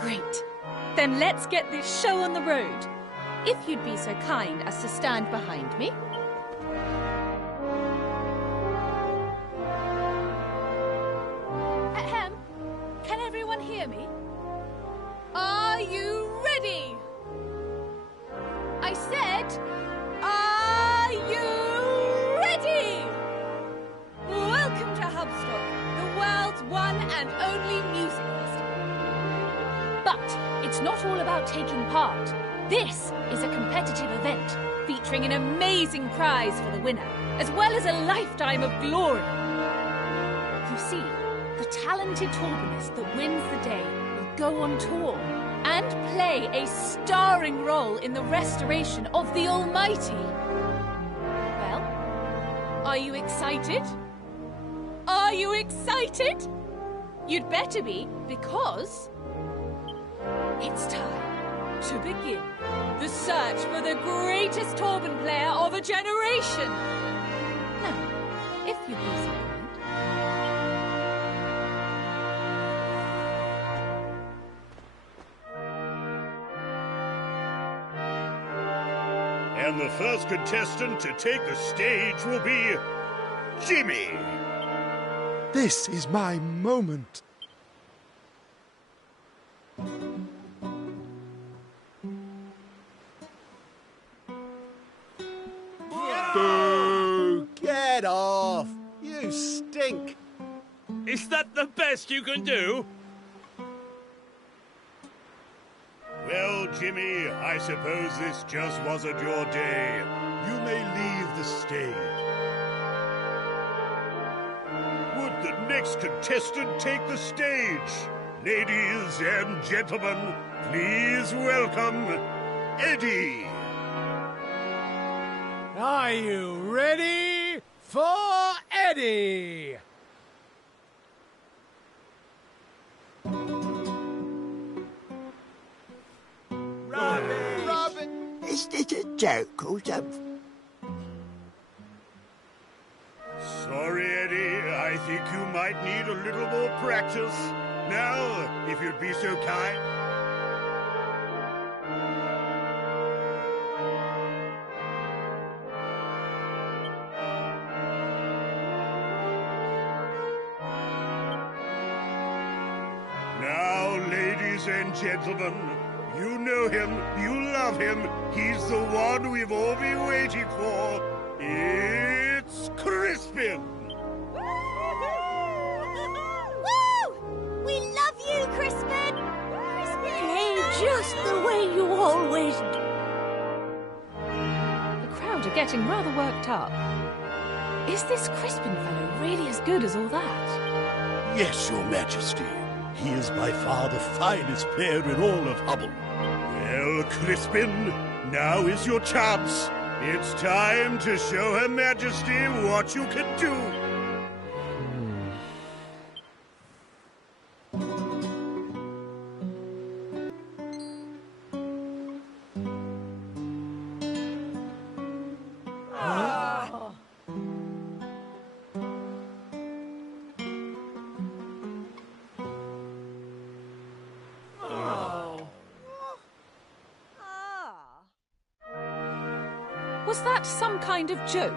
Great. Then let's get this show on the road. If you'd be so kind as to stand behind me. Ahem. Can everyone hear me? Are you ready? I said, are you ready? Welcome to Hubstock, the world's one and only music festival. But it's not all about taking part. This is a competitive event featuring an amazing prize for the winner, as well as a lifetime of glory. You see, the talented Torbanist that wins the day will go on tour and play a starring role in the restoration of the Almighty. Well, are you excited? Are you excited? You'd better be, because it's time to begin the search for the greatest Torban player of a generation. Now, if you'd be so kind. And the first contestant to take the stage will be Jimmy. This is my moment. Boo! Get off! You stink! Is that the best you can do? Well, Jimmy, I suppose this just wasn't your day. You may leave the stage. Would the next contestant take the stage? Ladies and gentlemen, please welcome Eddie. Are you ready for Eddie? Robin! Is this a joke or something? Sorry, Eddie. I think you might need a little more practice. Now, if you'd be so kind. Now, ladies and gentlemen, you know him, you love him. He's the one we've all been waiting for. It's Crispin. Woo! We love you, Crispin! Play just the way you always do. The crowd are getting rather worked up. Is this Crispin fellow really as good as all that? Yes, Your Majesty. He is by far the finest player in all of Hubble. Well, Crispin, now is your chance. It's time to show Her Majesty what you can do. Was that some kind of joke?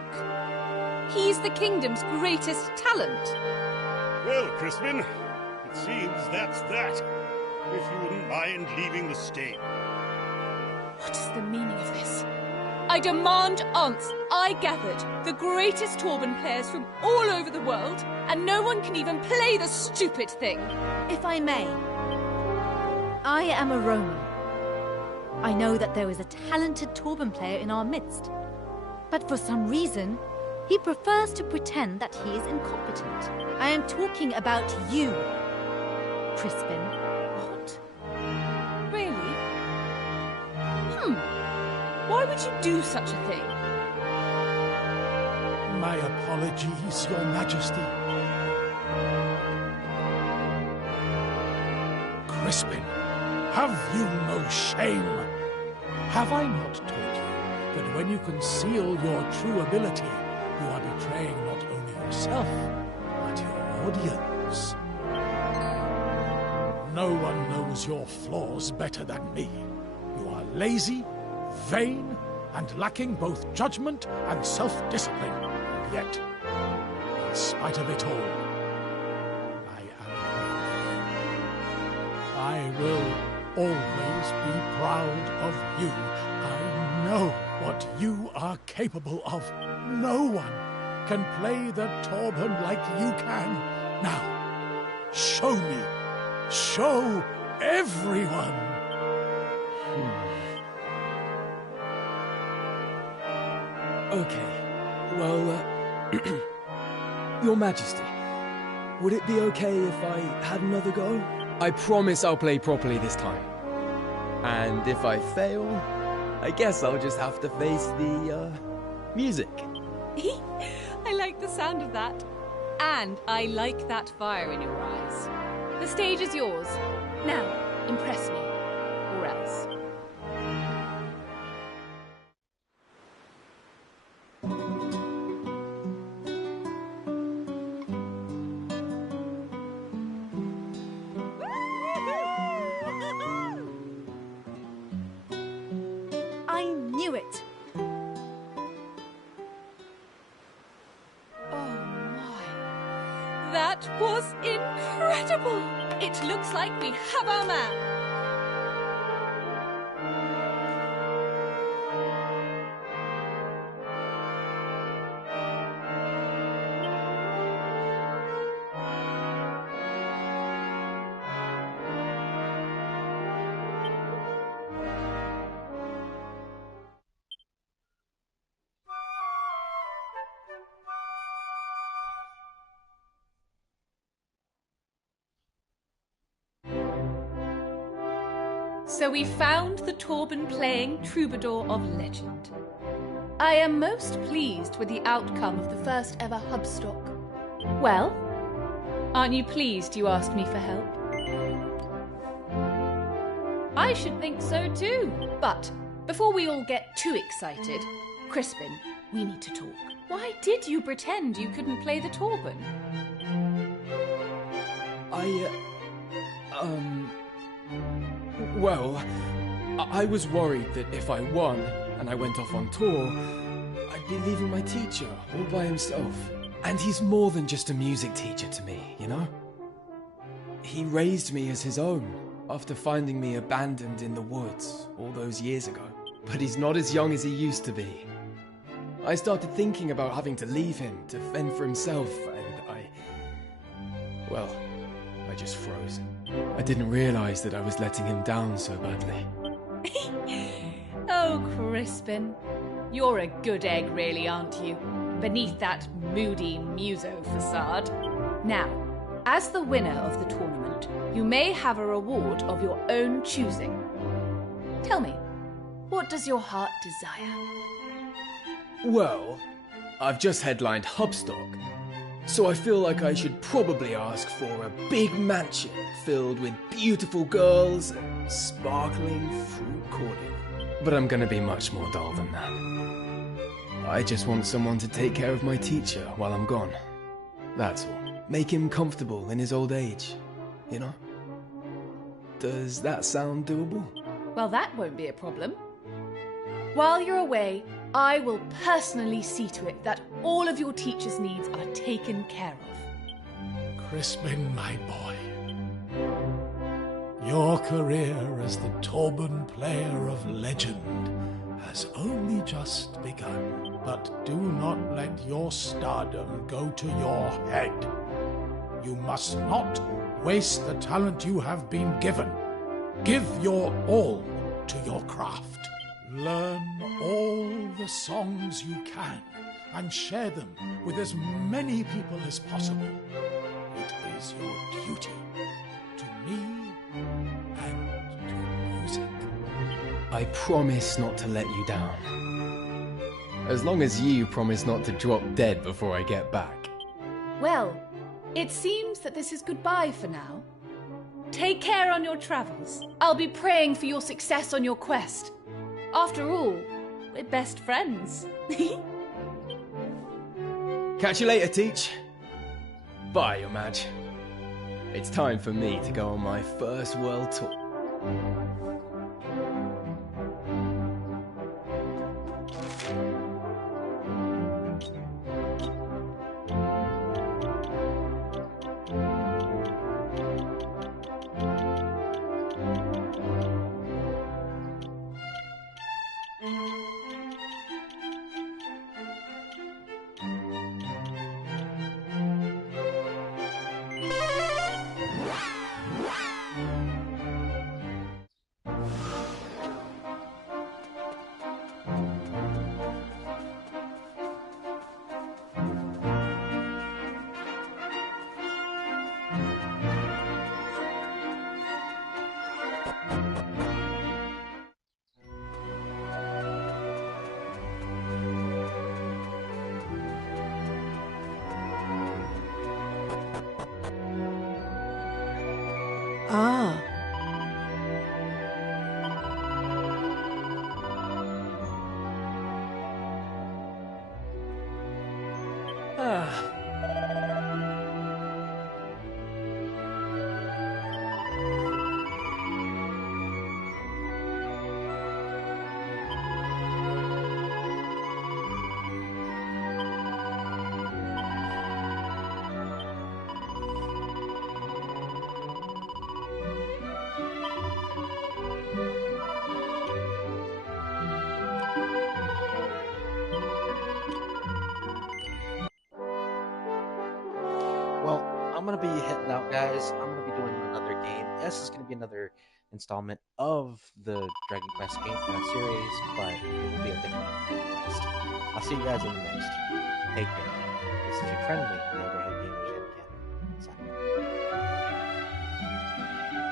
He's the kingdom's greatest talent. Well, Crispin, it seems that's that. If you wouldn't mind leaving the stage. What is the meaning of this? I demand answers. I gathered the greatest Torban players from all over the world, and no one can even play the stupid thing. If I may, I am a Roman. I know that there is a talented Torban player in our midst, but for some reason, he prefers to pretend that he is incompetent. I am talking about you, Crispin. What? Really? Why would you do such a thing? My apologies, Your Majesty. Crispin, have you no shame? Have I not taught you that when you conceal your true ability, you are betraying not only yourself, but your audience. No one knows your flaws better than me. You are lazy, vain, and lacking both judgment and self-discipline. And yet, in spite of it all, I will always be proud of you. I know what you are capable of. No one can play the Torben like you can. Now, show me. Show everyone. Okay. Well, Your Majesty, would it be okay if I had another go? I promise I'll play properly this time. And if I fail, I guess I'll just have to face the, music. I like the sound of that. And I like that fire in your eyes. The stage is yours. Now, impress me. Or else. I knew it. That was incredible! It looks like we have our man. So we found the Torben playing Troubadour of Legend. I am most pleased with the outcome of the first ever Hubstock. Well, aren't you pleased you asked me for help? I should think so too. But before we all get too excited, Crispin, we need to talk. Why did you pretend you couldn't play the Torben? Well, I was worried that if I won and I went off on tour, I'd be leaving my teacher all by himself. And he's more than just a music teacher to me, you know? He raised me as his own after finding me abandoned in the woods all those years ago. But he's not as young as he used to be. I started thinking about having to leave him to fend for himself, and well, I just froze. I didn't realize that I was letting him down so badly. Oh, Crispin. You're a good egg, really, aren't you? Beneath that moody muso facade. Now, as the winner of the tournament, you may have a reward of your own choosing. Tell me, what does your heart desire? Well, I've just headlined Hubstock, so I feel like I should probably ask for a big mansion filled with beautiful girls and sparkling fruit cordial. But I'm gonna be much more dull than that. I just want someone to take care of my teacher while I'm gone. That's all. Make him comfortable in his old age, you know? Does that sound doable? Well, that won't be a problem. While you're away, I will personally see to it that all of your teacher's needs are taken care of. Crispin, my boy. Your career as the Torben player of legend has only just begun. But do not let your stardom go to your head. You must not waste the talent you have been given. Give your all to your craft. Learn all the songs you can and share them with as many people as possible. It is your duty to me and to music. I promise not to let you down. As long as you promise not to drop dead before I get back. Well, it seems that this is goodbye for now. Take care on your travels. I'll be praying for your success on your quest. After all, we're best friends. Catch you later, Teach. Bye, Your Madge. It's time for me to go on my first world tour. Ah. Well, I'm gonna be heading out, guys. I'm gonna be doing another game. Yes, it's gonna be another installment of the Dragon Quest game series, but it will be a different Dragon Quest. I'll see you guys in the next. Take care. This is your friendly neighborhood game